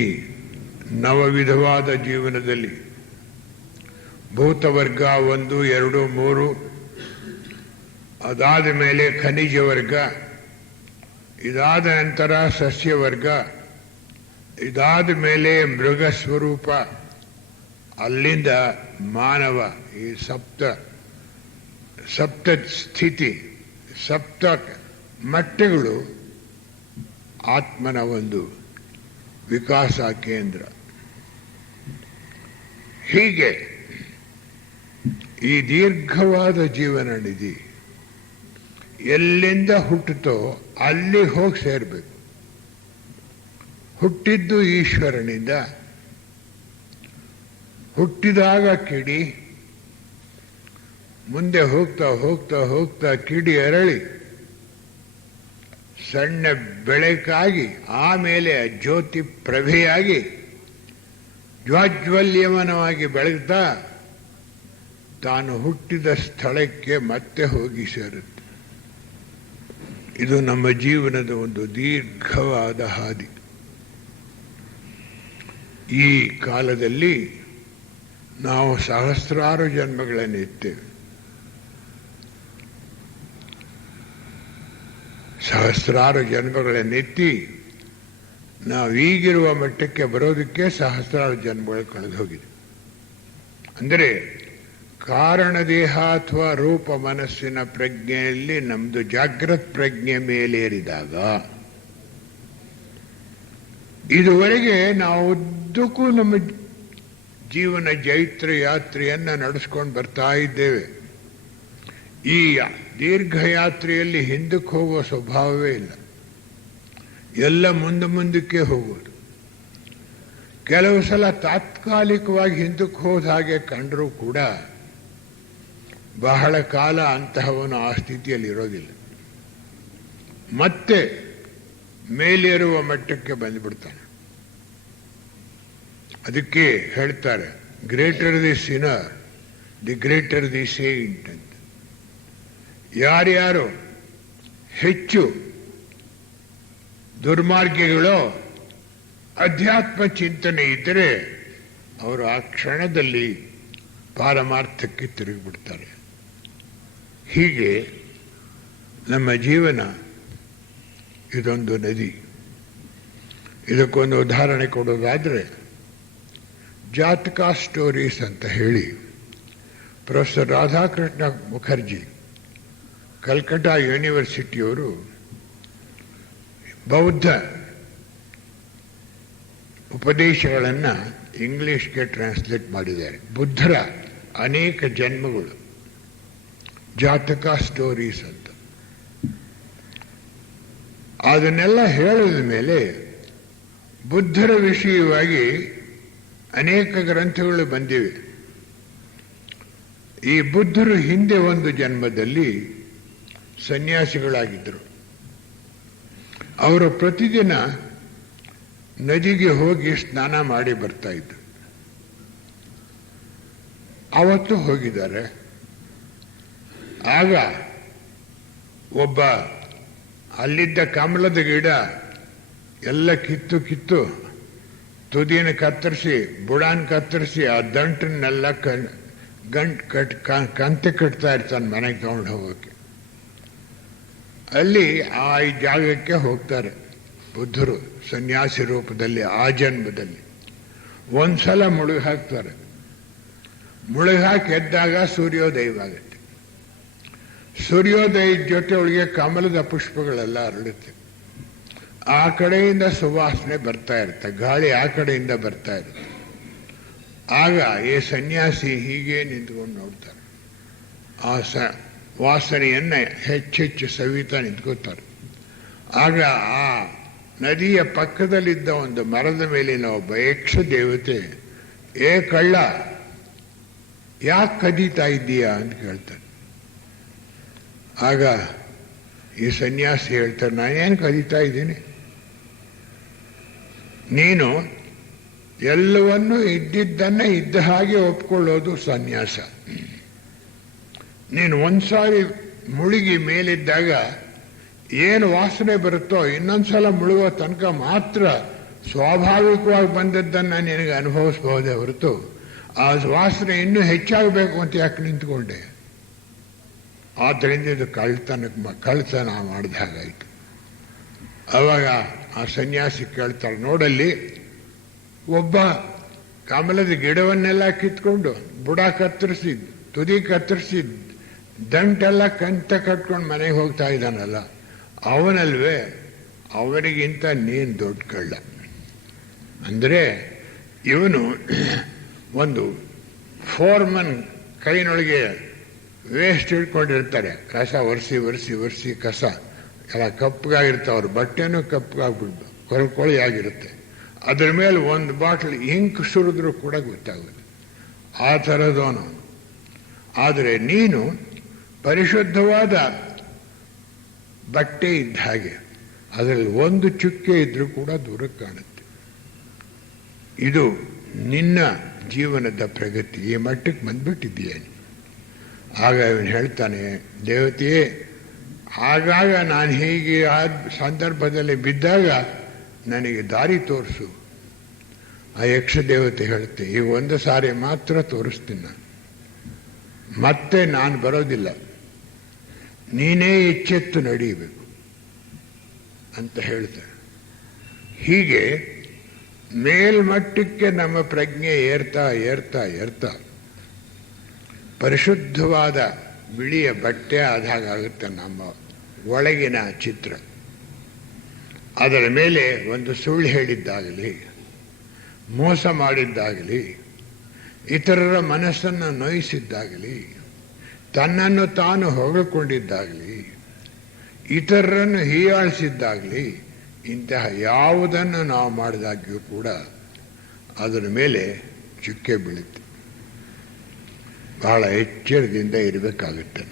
ನವವಿಧವಾದ ಜೀವನದಲ್ಲಿ ಭೂತವರ್ಗ 1, 2, 3, ಅದಾದ ಮೇಲೆ ಖನಿಜ ವರ್ಗ, ಇದಾದ ನಂತರ ಸಸ್ಯವರ್ಗ, ಇದಾದ ಮೇಲೆ ಮೃಗ ಸ್ವರೂಪ, ಅಲ್ಲಿಂದ ಮಾನವ. ಈ ಸಪ್ತ ಸ್ಥಿತಿ, ಸಪ್ತ ಮಟ್ಟಗಳು ಆತ್ಮನ ಒಂದು ವಿಕಾಸ ಕೇಂದ್ರ. ಹೀಗೆ ಈ ದೀರ್ಘವಾದ ಜೀವನ ನಿಧಿ ಎಲ್ಲಿಂದ ಹುಟ್ಟುತ್ತೋ ಅಲ್ಲಿ ಹೋಗಿ ಸೇರಬೇಕು. ಹುಟ್ಟಿದ್ದು ಈಶ್ವರನಿಂದ. ಹುಟ್ಟಿದಾಗ ಕಿಡಿ, ಮುಂದೆ ಹೋಗ್ತಾ ಹೋಗ್ತಾ ಹೋಗ್ತಾ ಕಿಡಿ ಅರಳಿ ಸಣ್ಣ ಬೆಳಕಾಗಿ ಆಮೇಲೆ ಜ್ಯೋತಿ ಪ್ರಭೆಯಾಗಿ ಜ್ವಾಜ್ವಲ್ಯಮಾನವಾಗಿ ಬೆಳಗ್ತಾ ತಾನು ಹುಟ್ಟಿದ ಸ್ಥಳಕ್ಕೆ ಮತ್ತೆ ಹೋಗಿ ಸೇರುತ್ತೆ. ಇದು ನಮ್ಮ ಜೀವನದ ಒಂದು ದೀರ್ಘವಾದ ಹಾದಿ. ಈ ಕಾಲದಲ್ಲಿ ನಾವು ಸಹಸ್ರಾರು ಜನ್ಮಗಳನ್ನೆತ್ತೇವೆ. ಸಹಸ್ರಾರು ಜನ್ಮಗಳನ್ನೆತ್ತಿ ನಾವೀಗಿರುವ ಮಟ್ಟಕ್ಕೆ ಬರೋದಕ್ಕೆ ಸಹಸ್ರಾರು ಜನ್ಮಗಳು ಕಳೆದು ಹೋಗಿದೆ. ಅಂದರೆ ಕಾರಣದೇಹ ಅಥವಾ ರೂಪ ಮನಸ್ಸಿನ ಪ್ರಜ್ಞೆಯಲ್ಲಿ ನಮ್ಮದು ಜಾಗೃತ್ ಪ್ರಜ್ಞೆ ಮೇಲೇರಿದಾಗ ಇದುವರೆಗೆ ನಾವು ಉದ್ದಕ್ಕೂ ನಮ್ಮ ಜೀವನ ಜೈತ್ರ ಯಾತ್ರೆಯನ್ನು ನಡೆಸ್ಕೊಂಡು ಬರ್ತಾ ಇದ್ದೇವೆ. ಈ ದೀರ್ಘಯಾತ್ರೆಯಲ್ಲಿ ಹಿಂದಕ್ಕೆ ಹೋಗುವ ಸ್ವಭಾವವೇ ಇಲ್ಲ, ಎಲ್ಲ ಮುಂದಕ್ಕೆ ಹೋಗೋದು. ಕೆಲವು ಸಲ ತಾತ್ಕಾಲಿಕವಾಗಿ ಹಿಂದಕ್ಕೆ ಹೋದ ಹಾಗೆ ಕಂಡರೂ ಕೂಡ ಬಹಳ ಕಾಲ ಅಂತಹವನು ಆ ಸ್ಥಿತಿಯಲ್ಲಿ ಇರೋದಿಲ್ಲ, ಮತ್ತೆ ಮೇಲೇರುವ ಮಟ್ಟಕ್ಕೆ ಬಂದುಬಿಡ್ತಾನೆ. ಅದಕ್ಕೆ ಹೇಳ್ತಾರೆ, greater the sinner the greater the Saint ಅಂತ. ಯಾರ್ಯಾರು ಹೆಚ್ಚು ದುರ್ಮಾರ್ಗಿಗಳೋ ಅಧ್ಯಾತ್ಮ ಚಿಂತನೆ ಇದ್ದರೆ ಅವರು ಆ ಕ್ಷಣದಲ್ಲಿ ಪಾರಮಾರ್ಥಕ್ಕೆ ತಿರುಗಿಬಿಡ್ತಾರೆ. ಹೀಗೆ ನಮ್ಮ ಜೀವನ ಇದೊಂದು ನದಿ. ಇದಕ್ಕೊಂದು ಉದಾಹರಣೆ ಕೊಡೋದಾದರೆ ಜಾತಕ ಸ್ಟೋರೀಸ್ ಅಂತ ಹೇಳಿ ಪ್ರೊಫೆಸರ್ ರಾಧಾಕೃಷ್ಣ ಮುಖರ್ಜಿ ಕಲ್ಕಟಾ ಯೂನಿವರ್ಸಿಟಿಯವರು ಬೌದ್ಧ ಉಪದೇಶಗಳನ್ನು ಇಂಗ್ಲಿಷ್ಗೆ ಟ್ರಾನ್ಸ್ಲೇಟ್ ಮಾಡಿದ್ದಾರೆ. ಬುದ್ಧರ ಅನೇಕ ಜನ್ಮಗಳು, ಜಾತಕ ಸ್ಟೋರೀಸ್ ಅಂತ. ಅದನ್ನೆಲ್ಲ ಹೇಳಿದ ಮೇಲೆ ಬುದ್ಧರ ವಿಷಯವಾಗಿ ಅನೇಕ ಗ್ರಂಥಗಳು ಬಂದಿವೆ. ಈ ಬುದ್ಧರು ಹಿಂದೆ ಒಂದು ಜನ್ಮದಲ್ಲಿ ಸನ್ಯಾಸಿಗಳಾಗಿದ್ದರು. ಅವರು ಪ್ರತಿದಿನ ನದಿಗೆ ಹೋಗಿ ಸ್ನಾನ ಮಾಡಿ ಬರ್ತಾ ಇದ್ರು. ಅವತ್ತು ಹೋಗಿದ್ದಾರೆ. ಆಗ ಒಬ್ಬ ಅಲ್ಲಿದ್ದ ಕಮಲದ ಗಿಡ ಎಲ್ಲ ಕಿತ್ತು ತುದಿಯನ್ನು ಕತ್ತರಿಸಿ ಬುಡಾನ್ ಕತ್ತರಿಸಿ ಆ ದಂಟನ್ನೆಲ್ಲ ಕಂತೆ ಕಟ್ತಾ ಇರ್ತಾನೆ ಮನೆಗೆ ತಗೊಂಡು ಹೋಗೋಕ್ಕೆ. ಅಲ್ಲಿ ಆ ಜಾಗಕ್ಕೆ ಹೋಗ್ತಾರೆ ಬುದ್ಧರು ಸನ್ಯಾಸಿ ರೂಪದಲ್ಲಿ. ಆ ಜನ್ಮದಲ್ಲಿ ಒಂದ್ಸಲ ಮುಳುಗಿ ಹಾಕ್ತಾರೆ. ಮುಳುಗಿ ಹಾಕಿ ಎದ್ದಾಗ ಸೂರ್ಯೋದಯವಾಗುತ್ತೆ. ಸೂರ್ಯೋದಯದ ಜೊತೆ ಒಳಗೆ ಕಮಲದ ಪುಷ್ಪಗಳೆಲ್ಲ ಹರಡುತ್ತೆ. ಆ ಕಡೆಯಿಂದ ಸುವಾಸನೆ ಬರ್ತಾ ಇರುತ್ತೆ, ಗಾಳಿ ಆ ಕಡೆಯಿಂದ ಬರ್ತಾ ಇರುತ್ತೆ. ಆಗ ಈ ಸನ್ಯಾಸಿ ಹೀಗೆ ನಿಂತ್ಕೊಂಡು ನೋಡ್ತಾರೆ. ಆ ವಾಸನೆಯನ್ನು ಹೆಚ್ಚೆಚ್ಚು ಸವಿತಾ ನಿಂತ್ಕೋತಾರೆ. ಆಗ ಆ ನದಿಯ ಪಕ್ಕದಲ್ಲಿದ್ದ ಒಂದು ಮರದ ಮೇಲಿನ ಒಬ್ಬ ಯಕ್ಷ ದೇವತೆ, ಏ ಕಳ್ಳ, ಯಾಕೆ ಕದೀತಾ ಇದ್ದೀಯಾ ಅಂತ ಕೇಳ್ತಾನೆ. ಆಗ ಈ ಸನ್ಯಾಸಿ ಹೇಳ್ತಾರೆ, ನಾನೇನು ಕದೀತಾ ಇದ್ದೀನಿ, ನೀನು ಎಲ್ಲವನ್ನೂ ಇದ್ದಿದ್ದನ್ನೇ ಇದ್ದ ಹಾಗೆ ಒಪ್ಕೊಳ್ಳೋದು ಸನ್ಯಾಸ. ನೀನು ಒಂದ್ಸಾರಿ ಮುಳುಗಿ ಮೇಲಿದ್ದಾಗ ಏನು ವಾಸನೆ ಬರುತ್ತೋ ಇನ್ನೊಂದ್ಸಲ ಮುಳುಗೋ ತನಕ ಮಾತ್ರ ಸ್ವಾಭಾವಿಕವಾಗಿ ಬಂದದ್ದನ್ನು ನಿನಗೆ ಅನುಭವಿಸಬಹುದೇ ಹೊರತು ಆ ವಾಸನೆ ಇನ್ನೂ ಹೆಚ್ಚಾಗಬೇಕು ಅಂತ ಯಾಕೆ ನಿಂತ್ಕೊಂಡೆ? ಆದ್ದರಿಂದ ಇದು ಕಳ್ತನ ಮಾಡಿದ ಹಾಗಾಯಿತು. ಆವಾಗ ಆ ಸನ್ಯಾಸಿ ಕೇಳ್ತಾರೆ, ನೋಡಲ್ಲಿ ಒಬ್ಬ ಕಮಲದ ಗಿಡವನ್ನೆಲ್ಲ ಕಿತ್ಕೊಂಡು ಬುಡ ಕತ್ತರಿಸಿ ತುದಿ ಕತ್ತರಿಸಿ ದಂಟೆಲ್ಲ ಕಂತ ಕಟ್ಕೊಂಡು ಮನೆಗೆ ಹೋಗ್ತಾ ಇದ್ದಾನಲ್ಲ, ಅವನಲ್ವೇ, ಅವನಿಗಿಂತ ನೀನು ದೊಡ್ಡ ಕಳ್ಳ. ಅಂದರೆ ಇವನು ಒಂದು ಫೋರ್ಮನ್ ಕೈನೊಳಗೆ ವೇಸ್ಟ್ ಹಿಡ್ಕೊಂಡಿರ್ತಾರೆ, ಕಸ ಒರೆಸಿ ಕಸ ಎಲ್ಲ ಕಪ್ಪಗಾಗಿರ್ತಾವ್ರು, ಬಟ್ಟೆನೂ ಕಪ್ಪಗಾಗ್ಬಿಡ್ದು ಕೊಳಿ ಆಗಿರುತ್ತೆ. ಅದ್ರ ಮೇಲೆ ಒಂದು ಬಾಟ್ಲ್ ಇಂಕ್ ಸುರಿದ್ರೂ ಕೂಡ ಗೊತ್ತಾಗುತ್ತೆ, ಆ ಥರದವನು. ಆದರೆ ನೀನು ಪರಿಶುದ್ಧವಾದ ಬಟ್ಟೆ ಇದ್ದ ಹಾಗೆ, ಅದರಲ್ಲಿ ಒಂದು ಚುಕ್ಕೆ ಇದ್ರೂ ಕೂಡ ದೂರಕ್ಕೆ ಕಾಣುತ್ತೆ. ಇದು ನಿನ್ನ ಜೀವನದ ಪ್ರಗತಿ, ಈ ಮಟ್ಟಕ್ಕೆ ಬಂದ್ಬಿಟ್ಟಿದ್ದೀಯೇನು. ಆಗ ಇವನು ಹೇಳ್ತಾನೆ, ದೇವತೆಯೇ, ಆಗಾಗ ನಾನು ಹೀಗೆ ಆ ಸಂದರ್ಭದಲ್ಲಿ ಬಿದ್ದಾಗ ನನಗೆ ದಾರಿ ತೋರಿಸು. ಆ ಯಕ್ಷ ದೇವತೆ ಹೇಳುತ್ತೆ, ಈ ಒಂದು ಸಾರಿ ಮಾತ್ರ ತೋರಿಸ್ತೀನಿ ನಾನು, ಮತ್ತೆ ನಾನು ಬರೋದಿಲ್ಲ, ನೀನೇ ಎಚ್ಚೆತ್ತು ನಡೀಬೇಕು ಅಂತ ಹೇಳ್ತಾರೆ. ಹೀಗೆ ಮೇಲ್ಮಟ್ಟಕ್ಕೆ ನಮ್ಮ ಪ್ರಜ್ಞೆ ಏರ್ತಾ ಪರಿಶುದ್ಧವಾದ ಬಿಳಿಯ ಬಟ್ಟೆ ಆದಾಗುತ್ತೆ ನಮ್ಮ ಒಳಗಿನ ಚಿತ್ರ. ಅದರ ಮೇಲೆ ಒಂದು ಸುಳ್ಳು ಹೇಳಿದ್ದಾಗಲಿ, ಮೋಸ ಮಾಡಿದ್ದಾಗಲಿ, ಇತರರ ಮನಸ್ಸನ್ನು ನೋಯಿಸಿದ್ದಾಗಲಿ, ತನ್ನನ್ನು ತಾನು ಹೊಗಳಿಕೊಂಡಿದ್ದಾಗಲಿ, ಇತರರನ್ನು ಹೀಯಾಳಿಸಿದ್ದಾಗಲಿ, ಇಂತಹ ಯಾವುದನ್ನು ನಾವು ಮಾಡಿದಾಗ್ಯೂ ಕೂಡ ಅದರ ಮೇಲೆ ಚುಕ್ಕೆ ಬೀಳುತ್ತೆ. ಬಹಳ ಎಚ್ಚರದಿಂದ ಇರಬೇಕಾಗುತ್ತೆ.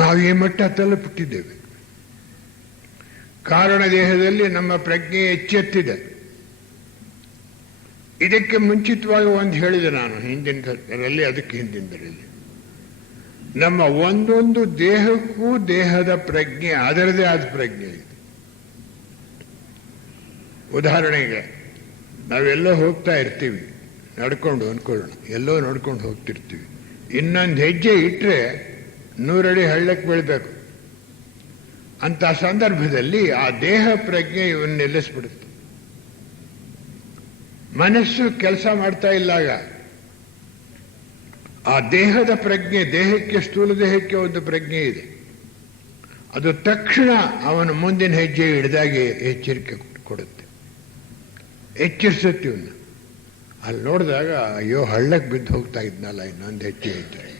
ನಾವು ಈ ಮಟ್ಟ ತಲುಪಿಟ್ಟಿದ್ದೇವೆ. ಕಾರಣ ದೇಹದಲ್ಲಿ ನಮ್ಮ ಪ್ರಜ್ಞೆ ಎಚ್ಚೆತ್ತಿದೆ. ಇದಕ್ಕೆ ಮುಂಚಿತವಾಗಿ ಒಂದು ಹೇಳಿದೆ ನಾನು ಹಿಂದಿನದರಲ್ಲಿ, ಅದಕ್ಕೆ ಹಿಂದಿನದರಲ್ಲಿ. ನಮ್ಮ ಒಂದೊಂದು ದೇಹಕ್ಕೂ ದೇಹದ ಪ್ರಜ್ಞೆ ಅದರದೇ ಆದ ಪ್ರಜ್ಞೆ ಇದೆ. ಉದಾಹರಣೆಗೆ ನಾವೆಲ್ಲೋ ಹೋಗ್ತಾ ಇರ್ತೀವಿ, ನಡ್ಕೊಂಡು ಅನ್ಕೊಳ್ಳೋಣ, ಎಲ್ಲೋ ನಡ್ಕೊಂಡು ಹೋಗ್ತಿರ್ತೀವಿ. ಇನ್ನೊಂದು ಹೆಜ್ಜೆ ಇಟ್ಟರೆ 100 ಅಡಿ ಹಳ್ಳಕ್ಕೆ ಬೀಳಬೇಕು. ಅಂತ ಸಂದರ್ಭದಲ್ಲಿ ಆ ದೇಹ ಪ್ರಜ್ಞೆ ಇವನ್ನ ನಿಲ್ಲಿಸ್ಬಿಡುತ್ತೆ. ಮನಸ್ಸು ಕೆಲಸ ಮಾಡ್ತಾ ಇಲ್ಲಾಗ ಆ ದೇಹದ ಪ್ರಜ್ಞೆ, ದೇಹಕ್ಕೆ, ಸ್ಥೂಲ ದೇಹಕ್ಕೆ ಒಂದು ಪ್ರಜ್ಞೆ ಇದೆ. ಅದು ತಕ್ಷಣ ಅವನು ಮುಂದಿನ ಹೆಜ್ಜೆ ಹಿಡಿದಾಗೆ ಎಚ್ಚರಿಕೆ ಕೊಡುತ್ತೆ, ಎಚ್ಚರಿಸುತ್ತೆ ಇವನ್ನ. ಅಲ್ಲಿ ನೋಡಿದಾಗ ಅಯ್ಯೋ ಹಳ್ಳಕ್ಕೆ ಬಿದ್ದು ಹೋಗ್ತಾ ಇದ್ನಲ್ಲ, ಇನ್ನೊಂದು ಹೆಜ್ಜೆ ಇದ್ದರೆ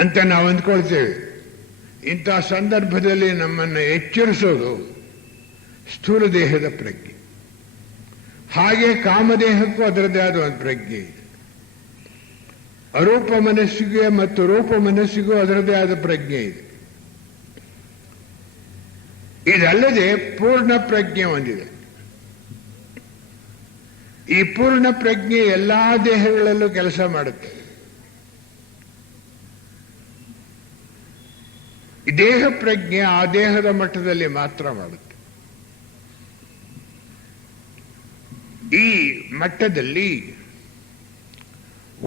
ಅಂತ ನಾವು ಅಂದ್ಕೊಳ್ತೇವೆ. ಇಂಥ ಸಂದರ್ಭದಲ್ಲಿ ನಮ್ಮನ್ನು ಎಚ್ಚರಿಸೋದು ಸ್ಥೂಲ ದೇಹದ ಪ್ರಜ್ಞೆ. ಹಾಗೆ ಕಾಮದೇಹಕ್ಕೂ ಅದರದ್ದೇ ಆದ ಒಂದು ಪ್ರಜ್ಞೆ ಇದೆ. ಅರೂಪ ಮನಸ್ಸಿಗೆ ಮತ್ತು ರೂಪ ಮನಸ್ಸಿಗೂ ಅದರದ್ದೇ ಆದ ಪ್ರಜ್ಞೆ ಇದೆ. ಇದಲ್ಲದೆ ಪೂರ್ಣ ಪ್ರಜ್ಞೆ ಹೊಂದಿದೆ. ಈ ಪೂರ್ಣ ಪ್ರಜ್ಞೆ ಎಲ್ಲಾ ದೇಹಗಳಲ್ಲೂ ಕೆಲಸ ಮಾಡುತ್ತೆ. ದೇಹ ಪ್ರಜ್ಞೆ ಆ ದೇಹದ ಮಟ್ಟದಲ್ಲಿ ಮಾತ್ರ ಮಾಡುತ್ತೆ. ಈ ಮಟ್ಟದಲ್ಲಿ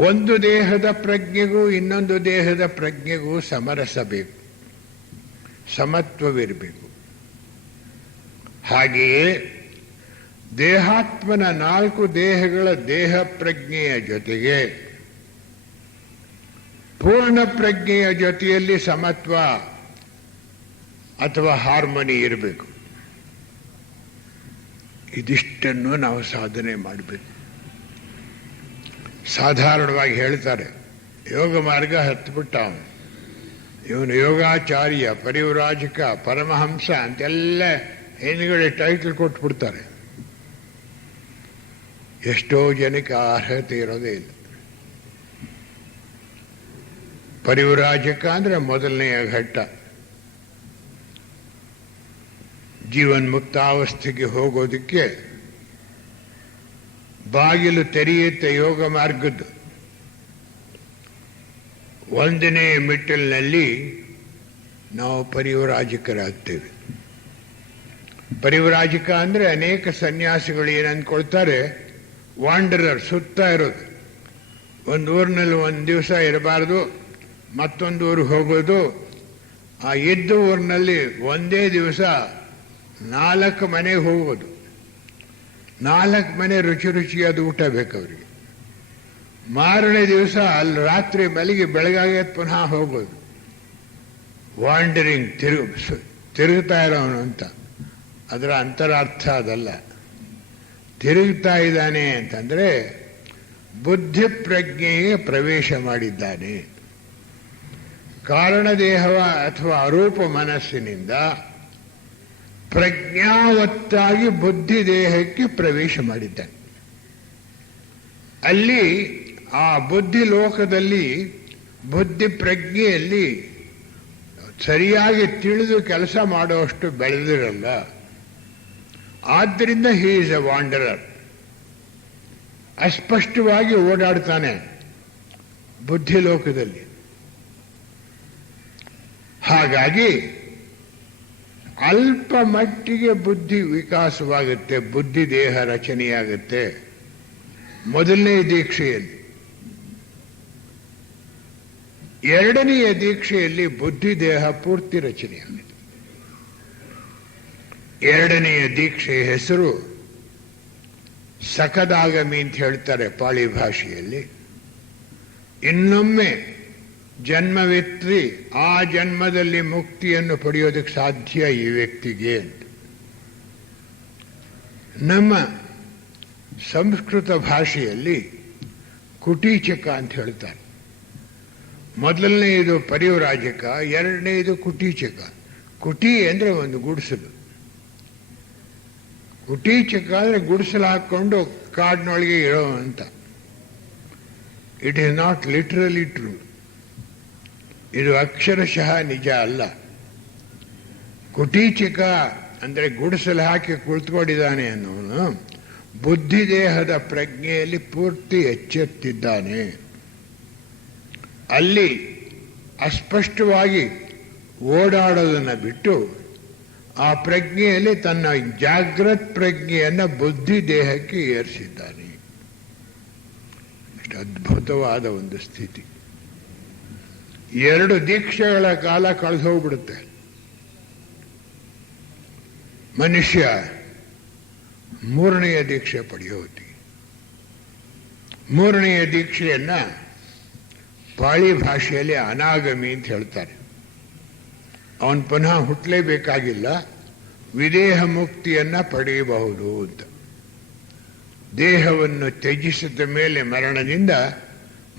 ಒಂದು ದೇಹದ ಪ್ರಜ್ಞೆಗೂ ಇನ್ನೊಂದು ದೇಹದ ಪ್ರಜ್ಞೆಗೂ ಸಮರಸ ಬೇಕು, ಸಮತ್ವವಿರಬೇಕು. ಹಾಗೆಯೇ ದೇಹಾತ್ಮನ 4 ದೇಹಗಳ ದೇಹ ಪ್ರಜ್ಞೆಯ ಜೊತೆಗೆ ಪೂರ್ಣ ಪ್ರಜ್ಞೆಯ ಜೊತೆಯಲ್ಲಿ ಸಮತ್ವ ಅಥವಾ ಹಾರ್ಮೋನಿ ಇರಬೇಕು. ಇದಿಷ್ಟನ್ನು ನಾವು ಸಾಧನೆ ಮಾಡಬೇಕು. ಸಾಧಾರಣವಾಗಿ ಹೇಳ್ತಾರೆ, ಯೋಗ ಮಾರ್ಗ ಹತ್ಬಿಟ್ಟ ಇವನು ಯೋಗಾಚಾರ್ಯ, ಪರಿವ್ರಾಜಕ, ಪರಮಹಂಸ ಅಂತೆಲ್ಲ ಹಿಂದ್ಗಡೆ ಟೈಟಲ್ ಕೊಟ್ಬಿಡ್ತಾರೆ. ಎಷ್ಟೋ ಜನಕ್ಕೆ ಅರ್ಹತೆ ಇರೋದೇ ಇಲ್ಲ. ಪರಿವ್ರಾಜಕ ಅಂದ್ರೆ ಮೊದಲನೆಯ ಘಟ್ಟ, ಜೀವನ್ಮುಕ್ತಾವಸ್ಥೆಗೆ ಹೋಗೋದಕ್ಕೆ ಬಾಗಿಲು ತೆರೆಯುತ್ತೆ ಯೋಗ ಮಾರ್ಗದ್ದು. 1ನೇ ಮೆಟ್ಟಿಲಿನಲ್ಲಿ ನಾವು ಪರಿವ್ರಾಜಕರಾಗ್ತೇವೆ. ಪರಿವ್ರಾಜಕ ಅಂದ್ರೆ ಅನೇಕ ಸನ್ಯಾಸಿಗಳು ಏನಂದ್ಕೊಳ್ತಾರೆ, ವಾಂಡರರ್, ಸುತ್ತಾ ಇರೋದು. ಒಂದು ಊರಿನಲ್ಲಿ ಒಂದು ದಿವಸ ಇರಬಾರ್ದು, ಮತ್ತೊಂದು ಊರಿಗೆ ಹೋಗೋದು. ಆ ಇದ್ದ ಊರಿನಲ್ಲಿ ಒಂದೇ ದಿವಸ 4 ಮನೆಗೆ ಹೋಗೋದು. 4 ಮನೆ ರುಚಿ ರುಚಿಯಾದ ಊಟ ಬೇಕು ಅವರಿಗೆ. ಮಾರನೇ ದಿವಸ ಅಲ್ಲಿ ರಾತ್ರಿ ಮಲಗಿ ಬೆಳಗಾಗೆ ಪುನಃ ಹೋಗೋದು. ವಾಂಡರಿಂಗ್, ತಿರುಗ್ತಾ ಇರೋನು ಅಂತ. ಅದರ ಅಂತರಾರ್ಥ ಅದಲ್ಲ. ತಿರುಗ್ತಾ ಇದ್ದಾನೆ ಅಂತಂದ್ರೆ ಬುದ್ಧಿ ಪ್ರಜ್ಞೆಗೆ ಪ್ರವೇಶ ಮಾಡಿದ್ದಾನೆ. ಕಾರಣದೇಹವ ಅಥವಾ ಅರೂಪ ಮನಸ್ಸಿನಿಂದ ಪ್ರಜ್ಞಾವತ್ತಾಗಿ ಬುದ್ಧಿ ದೇಹಕ್ಕೆ ಪ್ರವೇಶ ಮಾಡಿದ್ದಾನೆ. ಅಲ್ಲಿ ಆ ಬುದ್ಧಿ ಲೋಕದಲ್ಲಿ, ಬುದ್ಧಿ ಪ್ರಜ್ಞೆಯಲ್ಲಿ ಸರಿಯಾಗಿ ತಿಳಿದು ಕೆಲಸ ಮಾಡುವಷ್ಟು ಬೆಳೆದಿರಲ್ಲ. ಆದ್ದರಿಂದ ಹಿ ಈಸ್ ಎ ವಾಂಡರರ್. ಅಸ್ಪಷ್ಟವಾಗಿ ಓಡಾಡ್ತಾನೆ ಬುದ್ಧಿ ಲೋಕದಲ್ಲಿ. ಹಾಗಾಗಿ ಅಲ್ಪ ಮಟ್ಟಿಗೆ ಬುದ್ಧಿ ವಿಕಾಸವಾಗುತ್ತೆ, ಬುದ್ಧಿ ದೇಹ ರಚನೆಯಾಗುತ್ತೆ ಮೊದಲನೇ ದೀಕ್ಷೆಯಲ್ಲಿ. 2ನೆಯ ದೀಕ್ಷೆಯಲ್ಲಿ ಬುದ್ಧಿ ದೇಹ ಪೂರ್ತಿ ರಚನೆಯಾಗುತ್ತೆ. 2ನೆಯ ದೀಕ್ಷೆಯ ಹೆಸರು ಸಕದಾಗಮಿ ಅಂತ ಹೇಳ್ತಾರೆ ಪಾಳಿ ಭಾಷೆಯಲ್ಲಿ. ಇನ್ನೊಮ್ಮೆ ಜನ್ಮವೆತ್ತಿ ಆ ಜನ್ಮದಲ್ಲಿ ಮುಕ್ತಿಯನ್ನು ಪಡೆಯೋದಕ್ಕೆ ಸಾಧ್ಯ ಈ ವ್ಯಕ್ತಿಗೆ ಅಂತ. ನಮ್ಮ ಸಂಸ್ಕೃತ ಭಾಷೆಯಲ್ಲಿ ಕುಟೀಚಕ ಅಂತ ಹೇಳ್ತಾರೆ. ಮೊದಲನೆಯದು ಪರಿವ್ರಾಜಕ, ಎರಡನೆಯದು ಕುಟೀಚಕ. ಕುಟಿ ಅಂದರೆ ಒಂದು ಗುಡಿಸಲು, ಕುಟೀಚಕ ಅಂದರೆ ಗುಡಿಸಲು ಹಾಕ್ಕೊಂಡು ಕಾಡಿನೊಳಗೆ ಇರೋ ಅಂತ. It is not literally true. ಇದು ಅಕ್ಷರಶಃ ನಿಜ ಅಲ್ಲ. ಕುಟೀಚಕ ಅಂದರೆ ಗುಡಿಸಲು ಹಾಕಿ ಕುಳಿತುಕೊಂಡಿದ್ದಾನೆ ಅನ್ನೋನು ಬುದ್ಧಿದೇಹದ ಪ್ರಜ್ಞೆಯಲ್ಲಿ ಪೂರ್ತಿ ಎಚ್ಚೆತ್ತಿದ್ದಾನೆ. ಅಲ್ಲಿ ಅಸ್ಪಷ್ಟವಾಗಿ ಓಡಾಡೋದನ್ನು ಬಿಟ್ಟು ಆ ಪ್ರಜ್ಞೆಯಲ್ಲಿ ತನ್ನ ಜಾಗೃತ್ ಪ್ರಜ್ಞೆಯನ್ನು ಬುದ್ಧಿದೇಹಕ್ಕೆ ಏರಿಸಿದ್ದಾನೆ. ಇಷ್ಟು ಅದ್ಭುತವಾದ ಒಂದು ಸ್ಥಿತಿ. 2 ದೀಕ್ಷೆಗಳ ಕಾಲ ಕಳೆದೋಗ್ಬಿಡುತ್ತೆ. ಮನುಷ್ಯ 3ನೆಯ ದೀಕ್ಷೆ ಪಡೆಯೋತಿ. 3ನೆಯ ದೀಕ್ಷೆಯನ್ನ ಪಾಳಿ ಭಾಷೆಯಲ್ಲಿ ಅನಾಗಮಿ ಅಂತ ಹೇಳ್ತಾರೆ. ಅವನು ಪುನಃ ಹುಟ್ಟಲೇಬೇಕಾಗಿಲ್ಲ, ವಿದೇಹ ಮುಕ್ತಿಯನ್ನ ಪಡೆಯಬಹುದು ಅಂತ. ದೇಹವನ್ನು ತ್ಯಜಿಸಿದ ಮೇಲೆ ಮರಣದಿಂದ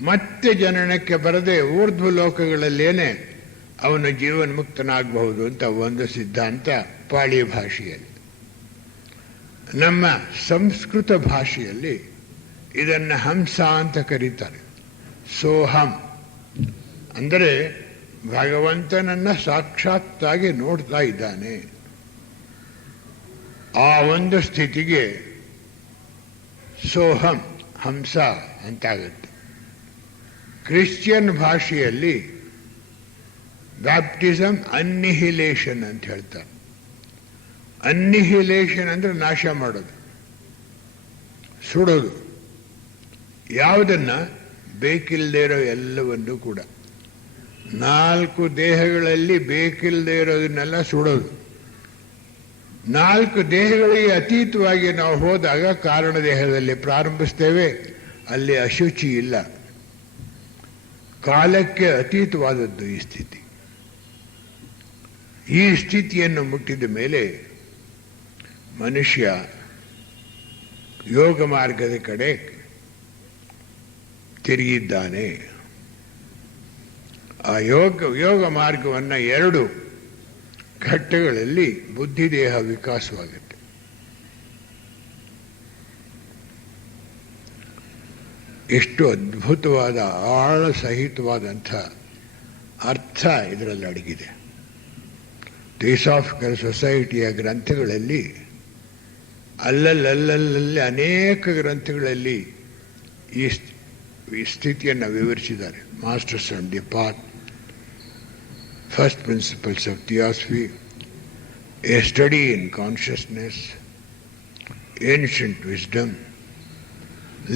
ಮತ್ತೆ ಜನನಕ್ಕೆ ಬರದೆ ಊರ್ಧ್ವ ಲೋಕಗಳಲ್ಲೇನೆ ಅವನು ಜೀವನ್ಮುಕ್ತನಾಗಬಹುದು ಅಂತ ಒಂದು ಸಿದ್ಧಾಂತ ಪಾಳಿ ಭಾಷೆಯಲ್ಲಿ. ನಮ್ಮ ಸಂಸ್ಕೃತ ಭಾಷೆಯಲ್ಲಿ ಇದನ್ನು ಹಂಸ ಅಂತ ಕರೀತಾರೆ. ಸೋಹಂ ಅಂದರೆ ಭಗವಂತನನ್ನ ಸಾಕ್ಷಾತ್ತಾಗಿ ನೋಡ್ತಾ ಇದ್ದಾನೆ. ಆ ಒಂದು ಸ್ಥಿತಿಗೆ ಸೋಹಂ ಹಂಸ ಅಂತಾಗುತ್ತೆ. ಕ್ರಿಶ್ಚಿಯನ್ ಭಾಷೆಯಲ್ಲಿ ಬ್ಯಾಪ್ಟಿಸಮ್ ಅನ್ನಿಹಿಲೇಷನ್ ಅಂತ ಹೇಳ್ತಾರೆ. ಅನ್ನಿಹಿಲೇಷನ್ ಅಂದರೆ ನಾಶ ಮಾಡೋದು, ಸುಡೋದು. ಯಾವುದನ್ನ ಬೇಕಿಲ್ಲದೆ ಇರೋ ಎಲ್ಲವನ್ನೂ ಕೂಡ. 4 ದೇಹಗಳಲ್ಲಿ ಬೇಕಿಲ್ಲದೆ ಇರೋದನ್ನೆಲ್ಲ ಸುಡೋದು. 4 ದೇಹಗಳಿಗೆ ಅತೀತವಾಗಿ ನಾವು ಹೋದಾಗ ಕಾರಣ ದೇಹದಲ್ಲಿ ಪ್ರಾರಂಭಿಸ್ತೇವೆ. ಅಲ್ಲಿ ಅಶುಚಿ ಇಲ್ಲ. ಕಾಲಕ್ಕೆ ಅತೀತವಾದದ್ದು ಈ ಸ್ಥಿತಿ. ಈ ಸ್ಥಿತಿಯನ್ನು ಮುಟ್ಟಿದ ಮೇಲೆ ಮನುಷ್ಯ ಯೋಗ ಮಾರ್ಗದ ಕಡೆ ತಿರುಗಿದ್ದಾನೆ. ಆ ಯೋಗ ಮಾರ್ಗವನ್ನು 2 ಘಟ್ಟಗಳಲ್ಲಿ ಬುದ್ಧಿದೇಹ ವಿಕಾಸವಾಗುತ್ತೆ. ಎಷ್ಟು ಅದ್ಭುತವಾದ ಆಳ ಸಹಿತವಾದಂಥ ಅರ್ಥ ಇದರಲ್ಲಿ ಅಡಗಿದೆ. ಥಿಯೋಸಾಫಿಕಲ್ ಸೊಸೈಟಿಯ ಗ್ರಂಥಗಳಲ್ಲಿ ಅಲ್ಲಲ್ಲಿ ಅನೇಕ ಗ್ರಂಥಗಳಲ್ಲಿ ಈ ಸ್ಥಿತಿಯನ್ನು ವಿವರಿಸಿದ್ದಾರೆ. Masters on the path, first principles of theosophy, a study in consciousness, ancient wisdom.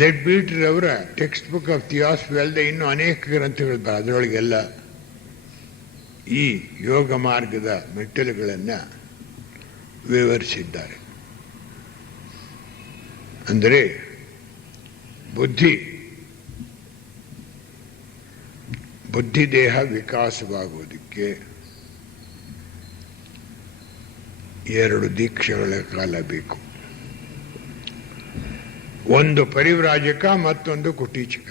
Leadbeater ಅವರ ಟೆಕ್ಸ್ಟ್ ಬುಕ್ ಆಫ್ ಥಿಯಾಸಫಿ ಅಲ್ಲದೆ ಇನ್ನೂ ಅನೇಕ ಗ್ರಂಥಗಳು ಅದರೊಳಗೆಲ್ಲ ಈ ಯೋಗ ಮಾರ್ಗದ ಮೆಟ್ಟಲುಗಳನ್ನು ವಿವರಿಸಿದ್ದಾರೆ. ಅಂದರೆ ಬುದ್ಧಿದೇಹ ವಿಕಾಸವಾಗುವುದಕ್ಕೆ 2 ದೀಕ್ಷೆಗಳ ಕಾಲ ಬೇಕು. ಒಂದು ಪರಿವ್ರಾಜಕ, ಮತ್ತೊಂದು ಕುಟೀಚಕ.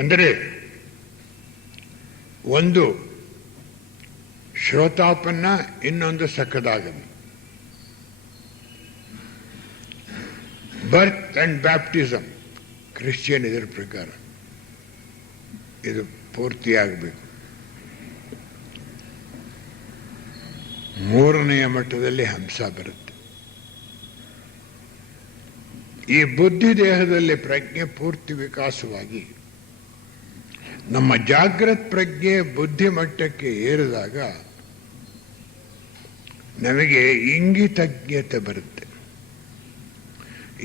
ಅಂದರೆ ಒಂದು ಶ್ರೋತಾಪನ್ನ, ಇನ್ನೊಂದು ಸಕದಾಗಮಿ. ಬರ್ತ್ ಅಂಡ್ ಬ್ಯಾಪ್ಟಿಸಮ್ ಕ್ರಿಶ್ಚಿಯನ್ ಇದರ ಪ್ರಕಾರ ಇದು ಪೂರ್ತಿಯಾಗಬೇಕು. 3ನೆಯ ಮಟ್ಟದಲ್ಲಿ ಹಂಸ ಬರುತ್ತೆ. ಈ ಬುದ್ಧಿದೇಹದಲ್ಲಿ ಪ್ರಜ್ಞೆ ಪೂರ್ತಿ ವಿಕಾಸವಾಗಿ ನಮ್ಮ ಜಾಗೃತ್ ಪ್ರಜ್ಞೆ ಬುದ್ಧಿ ಮಟ್ಟಕ್ಕೆ ಏರಿದಾಗ ನಮಗೆ ಇಂಗಿತಜ್ಞತೆ ಬರುತ್ತೆ.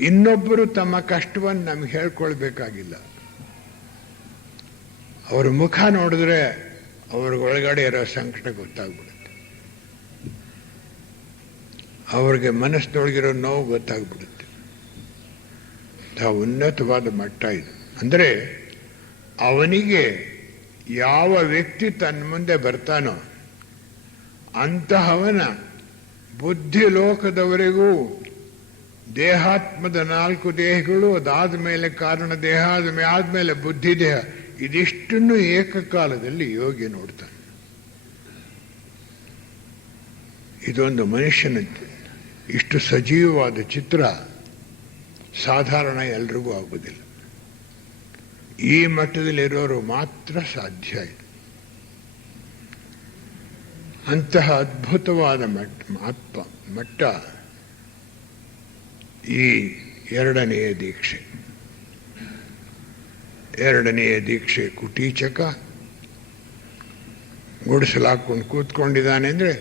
ಇನ್ನೊಬ್ಬರು ತಮ್ಮ ಕಷ್ಟವನ್ನು ನಮ್ಗೆ ಹೇಳ್ಕೊಳ್ಬೇಕಾಗಿಲ್ಲ. ಅವ್ರ ಮುಖ ನೋಡಿದ್ರೆ ಅವ್ರಿಗೆ ಒಳಗಡೆ ಇರೋ ಸಂಕಟ ಗೊತ್ತಾಗ್ಬಿಡುತ್ತೆ. ಅವ್ರಿಗೆ ಮನಸ್ಸಿನೊಳಗಿರೋ ನೋವು ಗೊತ್ತಾಗ್ಬಿಡುತ್ತೆ. ಉನ್ನತವಾದ ಮಟ್ಟ ಇದು. ಅಂದರೆ ಅವನಿಗೆ ಯಾವ ವ್ಯಕ್ತಿ ತನ್ನ ಮುಂದೆ ಬರ್ತಾನೋ ಅಂತಹವನ ಬುದ್ಧಿ ಲೋಕದವರೆಗೂ ದೇಹಾತ್ಮದ 4 ದೇಹಗಳು, ಅದಾದ ಮೇಲೆ ಕಾರಣ ದೇಹ, ಆದಮೇಲೆ ಬುದ್ಧಿ ದೇಹ, ಇದಿಷ್ಟನ್ನು ಏಕಕಾಲದಲ್ಲಿ ಯೋಗಿ ನೋಡ್ತಾನೆ. ಇದೊಂದು ಮನುಷ್ಯನ ಇಷ್ಟು ಸಜೀವವಾದ ಚಿತ್ರ ಸಾಧಾರಣ ಎಲ್ರಿಗೂ ಆಗುವುದಿಲ್ಲ. ಈ ಮಟ್ಟದಲ್ಲಿರೋರು ಮಾತ್ರ ಸಾಧ್ಯ ಇದೆ. ಅಂತಹ ಅದ್ಭುತವಾದ ಮಟ್ಟ ಈ ಎರಡನೆಯ ದೀಕ್ಷೆ ಕುಟೀಚಕ ಗುಡಿಸಲಾಕೊಂಡು ಕೂತ್ಕೊಂಡಿದ್ದಾನೆ. ಅಂದರೆ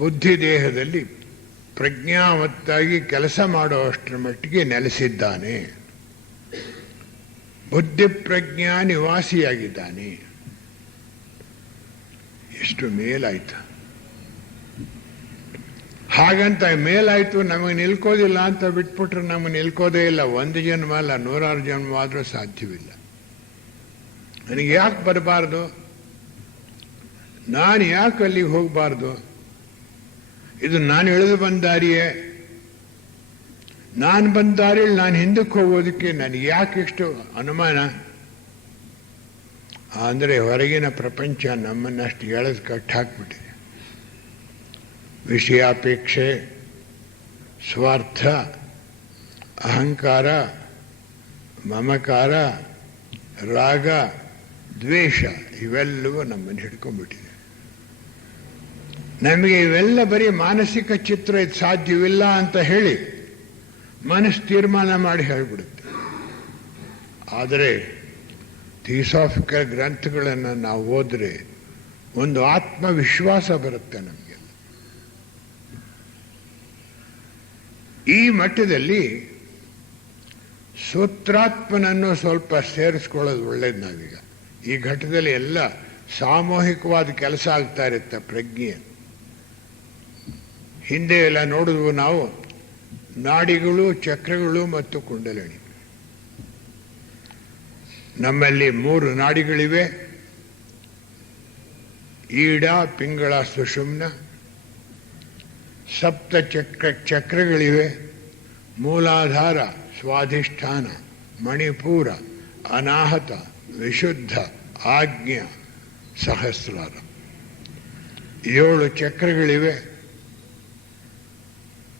ಬುದ್ಧಿ ದೇಹದಲ್ಲಿ ಪ್ರಜ್ಞಾವತ್ತಾಗಿ ಕೆಲಸ ಮಾಡುವಷ್ಟರ ಮಟ್ಟಿಗೆ ನೆಲೆಸಿದ್ದಾನೆ. ಬುದ್ಧಿ ಪ್ರಜ್ಞಾ ನಿವಾಸಿಯಾಗಿದ್ದಾನೆ. ಎಷ್ಟು ಮೇಲಾಯ್ತು. ಹಾಗಂತ ಮೇಲಾಯ್ತು ನಮಗೆ ನಿಲ್ಕೋದಿಲ್ಲ ಅಂತ ಬಿಟ್ಬಿಟ್ರೆ ನಮಗೆ ನಿಲ್ಕೋದೇ ಇಲ್ಲ. 1 ಜನ್ಮ ಅಲ್ಲ, 100 ಜನ್ಮ ಆದರೂ ಸಾಧ್ಯವಿಲ್ಲ. ನನಗೆ ಯಾಕೆ ಬರಬಾರ್ದು? ನಾನು ಯಾಕೆ ಅಲ್ಲಿಗೆ ಹೋಗಬಾರ್ದು? ಇದು ನಾನು ಇಳಿದು ಬಂದ ದಾರಿಯೇ. ನಾನು ಬಂದ ದಾರಿಯಲ್ಲಿ ನಾನು ಹಿಂದಕ್ಕೆ ಹೋಗೋದಕ್ಕೆ ನನಗೆ ಯಾಕೆ ಇಷ್ಟು ಅನುಮಾನ? ಅಂದರೆ ಹೊರಗಿನ ಪ್ರಪಂಚ ನಮ್ಮನ್ನಷ್ಟು ಎಳೆದು ಕಟ್ಟಾಕ್ಬಿಟ್ಟಿದೆ. ವಿಷಯಾಪೇಕ್ಷೆ, ಸ್ವಾರ್ಥ, ಅಹಂಕಾರ, ಮಮಕಾರ, ರಾಗ, ದ್ವೇಷ ಇವೆಲ್ಲವೂ ನಮ್ಮನ್ನು ಹಿಡ್ಕೊಂಡ್ಬಿಟ್ಟಿದೆ. ನಮಗೆ ಇವೆಲ್ಲ ಬರೀ ಮಾನಸಿಕ ಚಿತ್ರ, ಇದು ಸಾಧ್ಯವಿಲ್ಲ ಅಂತ ಹೇಳಿ ಮನಸ್ಸು ತೀರ್ಮಾನ ಮಾಡಿ ಹೇಳಿಬಿಡುತ್ತೆ. ಆದರೆ ಥಿಯೋಸಾಫಿಕಲ್ ಗ್ರಂಥಗಳನ್ನು ನಾವು ಓದಿದ್ರೆ ಒಂದು ಆತ್ಮವಿಶ್ವಾಸ ಬರುತ್ತೆ ನಮಗೆ. ಈ ಮಟ್ಟದಲ್ಲಿ ಸೂತ್ರಾತ್ಮನನ್ನು ಸ್ವಲ್ಪ ಸೇರಿಸ್ಕೊಳ್ಳೋದು ಒಳ್ಳೇದು. ನಾವೀಗ ಈ ಘಟ್ಟದಲ್ಲಿ ಎಲ್ಲ ಸಾಮೂಹಿಕವಾದ ಕೆಲಸ ಆಗ್ತಾ ಇರುತ್ತೆ ಪ್ರಜ್ಞೆ. ಹಿಂದೆ ಎಲ್ಲ ನೋಡಿದ್ವು ನಾವು ನಾಡಿಗಳು, ಚಕ್ರಗಳು ಮತ್ತು ಕುಂಡಲಿನಿ. ನಮ್ಮಲ್ಲಿ 3 ನಾಡಿಗಳಿವೆ. ಈಡ, ಪಿಂಗಳ, ಸುಷುಮ್ನ. ಸಪ್ತ ಚಕ್ರಗಳಿವೆ. ಮೂಲಾಧಾರ, ಸ್ವಾಧಿಷ್ಠಾನ, ಮಣಿಪೂರ, ಅನಾಹತ, ವಿಶುದ್ಧ, ಆಜ್ಞ, ಸಹಸ್ರಾರ. 7 ಚಕ್ರಗಳಿವೆ.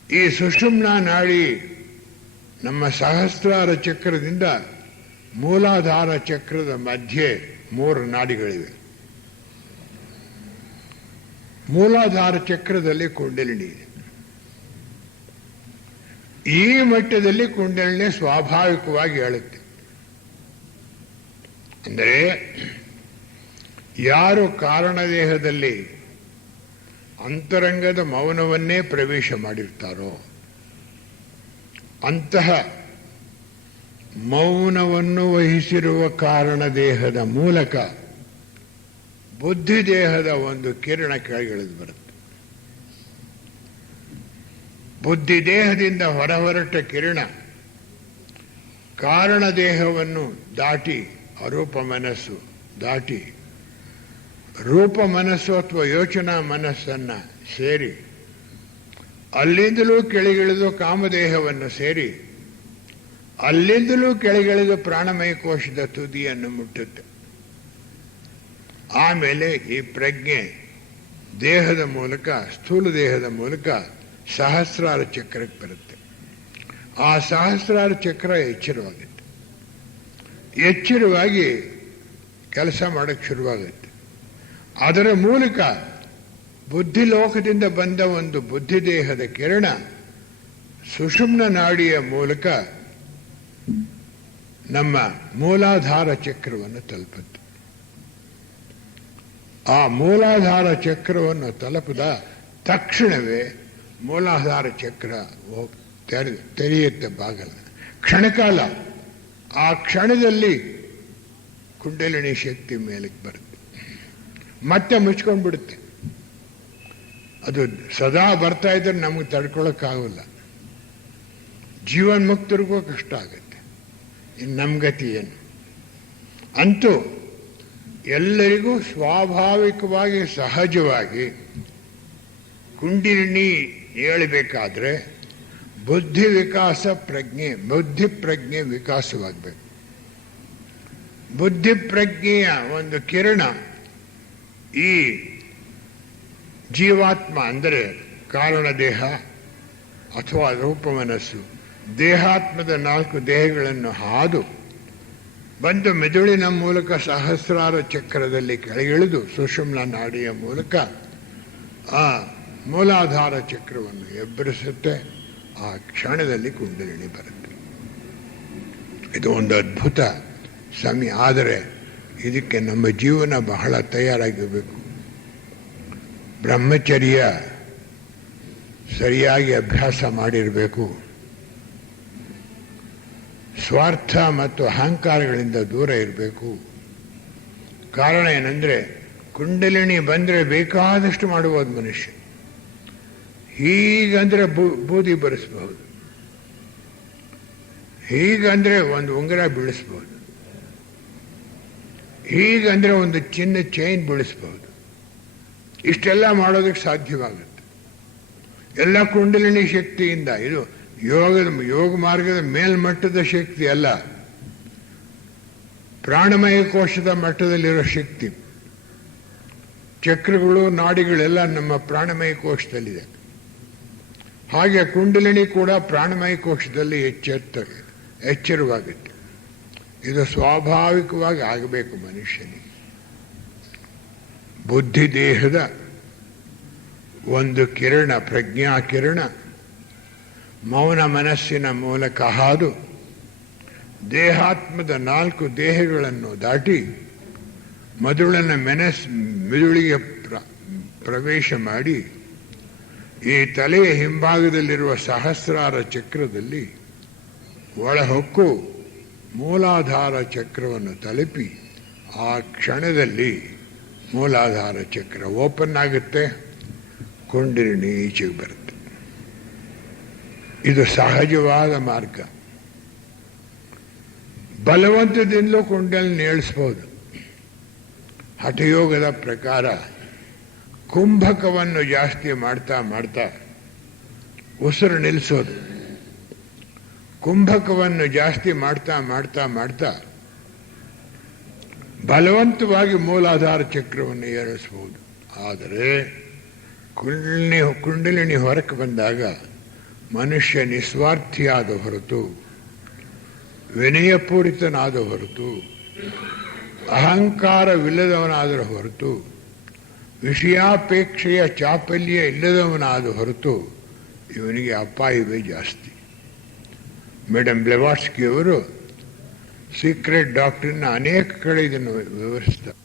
ಈ ಸುಷುಮ್ನ ನಾಡಿ ನಮ್ಮ ಸಹಸ್ರಾರ ಚಕ್ರದಿಂದ ಮೂಲಾಧಾರ ಚಕ್ರದ ಮಧ್ಯೆ 3 ನಾಡಿಗಳಿವೆ. ಮೂಲಾಧಾರ ಚಕ್ರದಲ್ಲಿ ಕುಂಡಲಿನಿ ಇದೆ. ಈ ಮಟ್ಟದಲ್ಲಿ ಕುಂಡಲಿನಿ ಸ್ವಾಭಾವಿಕವಾಗಿ ಹೇಳುತ್ತೆ. ಅಂದರೆ ಯಾರು ಕಾರಣದೇಹದಲ್ಲಿ ಅಂತರಂಗದ ಮೌನವನ್ನೇ ಪ್ರವೇಶ ಮಾಡಿರ್ತಾರೋ ಅಂತಹ ಮೌನವನ್ನು ವಹಿಸಿರುವ ಕಾರಣದೇಹದ ಮೂಲಕ ಬುದ್ಧಿದೇಹದ ಒಂದು ಕಿರಣ ಕೆಳಗಿಳಿದು ಬರುತ್ತೆ. ಬುದ್ಧಿದೇಹದಿಂದ ಹೊರಹೊರಟ ಕಿರಣ ಕಾರಣದೇಹವನ್ನು ದಾಟಿ ಅರೂಪ ಮನಸ್ಸು ದಾಟಿ ರೂಪ ಮನಸ್ಸು ಅಥವಾ ಯೋಚನಾ ಮನಸ್ಸನ್ನು ಸೇರಿ ಅಲ್ಲಿಂದಲೂ ಕೆಳಗಿಳಿದು ಕಾಮದೇಹವನ್ನು ಸೇರಿ ಅಲ್ಲಿಂದಲೂ ಕೆಳಗಿಳಿದು ಪ್ರಾಣಮಯ ಕೋಶದ ತುದಿಯನ್ನು ಮುಟ್ಟುತ್ತೆ. ಆಮೇಲೆ ಈ ಪ್ರಜ್ಞೆ ದೇಹದ ಮೂಲಕ, ಸ್ಥೂಲ ದೇಹದ ಮೂಲಕ ಸಹಸ್ರಾರ ಚಕ್ರಕ್ಕೆ ಬರುತ್ತೆ. ಆ ಸಹಸ್ರಾರ ಚಕ್ರ ಎಚ್ಚರವಾಗುತ್ತೆ. ಎಚ್ಚರವಾಗಿ ಕೆಲಸ ಮಾಡೋಕ್ಕೆ ಶುರುವಾಗುತ್ತೆ. ಅದರ ಮೂಲಕ ಬುದ್ಧಿಲೋಕದಿಂದ ಬಂದ ಒಂದು ಬುದ್ಧಿದೇಹದ ಕಿರಣ ಸುಷುಮ್ನ ನಾಡಿಯ ಮೂಲಕ ನಮ್ಮ ಮೂಲಾಧಾರ ಚಕ್ರವನ್ನು ತಲುಪುತ್ತೆ. ಆ ಮೂಲಾಧಾರ ಚಕ್ರವನ್ನು ತಲುಪಿದ ತಕ್ಷಣವೇ ಮೂಲಾಧಾರ ಚಕ್ರ ತೆರೆಯುತ್ತೆ ಬಾಗಲ. ಕ್ಷಣಕಾಲ ಆ ಕ್ಷಣದಲ್ಲಿ ಕುಂಡಲಿನಿ ಶಕ್ತಿ ಮೇಲಕ್ಕೆ ಬರುತ್ತೆ, ಮತ್ತೆ ಮುಚ್ಕೊಂಡ್ಬಿಡುತ್ತೆ. ಅದು ಸದಾ ಬರ್ತಾ ಇದ್ರೆ ನಮಗೆ ತಡ್ಕೊಳ್ಳೋಕ್ಕಾಗಲ್ಲ. ಜೀವನ್ಮುಕ್ತರಿಗೂ ಕಷ್ಟ ಆಗುತ್ತೆ. ಇನ್ನು ನಮ್ಮ ಗತಿ ಏನು? ಅಂತೂ ಎಲ್ಲರಿಗೂ ಸ್ವಾಭಾವಿಕವಾಗಿ ಸಹಜವಾಗಿ ಕುಂಡಲಿನಿ ಹೇಳಬೇಕಾದ್ರೆ ಬುದ್ಧಿ ಪ್ರಜ್ಞೆ ವಿಕಾಸವಾಗಬೇಕು. ಬುದ್ಧಿ ಪ್ರಜ್ಞೆಯ ಒಂದು ಕಿರಣ ಈ ಜೀವಾತ್ಮ ಅಂದರೆ ಕಾರಣ ದೇಹ ಅಥವಾ ರೂಪ ಮನಸ್ಸು ದೇಹಾತ್ಮದ 4 ದೇಹಗಳನ್ನು ಹಾದು ಬಂದು ಮೆದುಳಿನ ಮೂಲಕ ಸಹಸ್ರಾರ ಚಕ್ರದಲ್ಲಿ ಕೆಳಗಿಳಿದು ಸುಷುಮ್ನ ನಾಡಿಯ ಮೂಲಕ ಆ ಮೂಲಾಧಾರ ಚಕ್ರವನ್ನು ಎಬ್ಬರಿಸುತ್ತೆ. ಆ ಕ್ಷಣದಲ್ಲಿ ಕುಂಡಲಿನಿ ಬರುತ್ತೆ. ಇದು ಒಂದು ಅದ್ಭುತ ಸಮಯ. ಆದರೆ ಇದಕ್ಕೆ ನಮ್ಮ ಜೀವನ ಬಹಳ ತಯಾರಾಗಿರಬೇಕು. ಬ್ರಹ್ಮಚರ್ಯ ಸರಿಯಾಗಿ ಅಭ್ಯಾಸ ಮಾಡಿರಬೇಕು. ಸ್ವಾರ್ಥ ಮತ್ತು ಅಹಂಕಾರಗಳಿಂದ ದೂರ ಇರಬೇಕು. ಕಾರಣ ಏನಂದರೆ ಕುಂಡಲಿನಿ ಬಂದರೆ ಬೇಕಾದಷ್ಟು ಮಾಡುವುದು ಮನುಷ್ಯ. ಹೀಗಂದರೆ ಬೂದಿ ಬರೆಸ್ಬಹುದು, ಹೀಗಂದರೆ ಒಂದು ಉಂಗುರ ಬೀಳಿಸ್ಬಹುದು, ಹೀಗಂದರೆ ಒಂದು ಚಿನ್ನ ಚೈನ್ ಬೀಳಿಸ್ಬಹುದು. ಇಷ್ಟೆಲ್ಲ ಮಾಡೋದಕ್ಕೆ ಸಾಧ್ಯವಾಗುತ್ತೆ ಎಲ್ಲ ಕುಂಡಲಿನಿ ಶಕ್ತಿಯಿಂದ. ಇದು ಯೋಗ ಮಾರ್ಗದ ಮೇಲ್ಮಟ್ಟದ ಶಕ್ತಿ ಅಲ್ಲ, ಪ್ರಾಣಮಯ ಕೋಶದ ಮಟ್ಟದಲ್ಲಿರೋ ಶಕ್ತಿ. ಚಕ್ರಗಳು ನಾಡಿಗಳೆಲ್ಲ ನಮ್ಮ ಪ್ರಾಣಮಯ ಕೋಶದಲ್ಲಿದೆ. ಹಾಗೆ ಕುಂಡಲಿನಿ ಕೂಡ ಪ್ರಾಣಮಯ ಕೋಶದಲ್ಲಿ ಎಚ್ಚರವಾಗುತ್ತೆ. ಇದು ಸ್ವಾಭಾವಿಕವಾಗಿ ಆಗಬೇಕು ಮನುಷ್ಯನಿಗೆ. ಬುದ್ಧಿ ದೇಹದ ಒಂದು ಕಿರಣ, ಪ್ರಜ್ಞಾ ಕಿರಣ ಮೌನ ಮನಸ್ಸಿನ ಮೂಲಕ ಹಾದು ದೇಹಾತ್ಮದ 4 ದೇಹಗಳನ್ನು ದಾಟಿ ಮೆದುಳಿಗೆ ಪ್ರವೇಶ ಮಾಡಿ ಈ ತಲೆಯ ಹಿಂಭಾಗದಲ್ಲಿರುವ ಸಹಸ್ರಾರ ಚಕ್ರದಲ್ಲಿ ಒಳಹೊಕ್ಕು ಮೂಲಾಧಾರ ಚಕ್ರವನ್ನು ತಲುಪಿ ಆ ಕ್ಷಣದಲ್ಲಿ ಮೂಲಾಧಾರ ಚಕ್ರ ಓಪನ್ ಆಗುತ್ತೆ, ಕುಂಡಲಿನಿ ಈಚೆಗೆ ಬರುತ್ತೆ. ಇದು ಸಹಜವಾದ ಮಾರ್ಗ. ಬಲವಂತದಿಂದಲೂ ಕುಂಡಲಿನಿ ಏಳಿಸ್ಬೋದು. ಹಠಯೋಗದ ಪ್ರಕಾರ ಕುಂಭಕವನ್ನು ಜಾಸ್ತಿ ಮಾಡ್ತಾ ಉಸಿರು ನಿಲ್ಲಿಸೋದು. ಕುಂಭಕವನ್ನು ಜಾಸ್ತಿ ಮಾಡ್ತಾ ಬಲವಂತವಾಗಿ ಮೂಲಾಧಾರ ಚಕ್ರವನ್ನು ಏರಿಸಬಹುದು. ಆದರೆ ಕುಂಡಲಿನಿ ಹೊರಕ್ಕೆ ಬಂದಾಗ ಮನುಷ್ಯ ನಿಸ್ವಾರ್ಥಿಯಾದ ಹೊರತು, ವಿನಯಪೂರಿತನಾದ ಹೊರತು, ಅಹಂಕಾರವಿಲ್ಲದವನಾದ ಹೊರತು, ವಿಷಯಾಪೇಕ್ಷೆಯ ಚಾಪಲ್ಯ ಇಲ್ಲದವನಾದ ಹೊರತು ಇವನಿಗೆ ಅಪಾಯವೇ ಜಾಸ್ತಿ. ಮೇಡಮ್ ಬ್ಲೆವಾಟ್ಸ್ಕಿ ಅವರು ಸೀಕ್ರೆಟ್ ಡಾಕ್ಟ್ರಿನ ಅನೇಕ ಕಡೆ ಇದನ್ನು ವಿವರಿಸ್ತಾರೆ.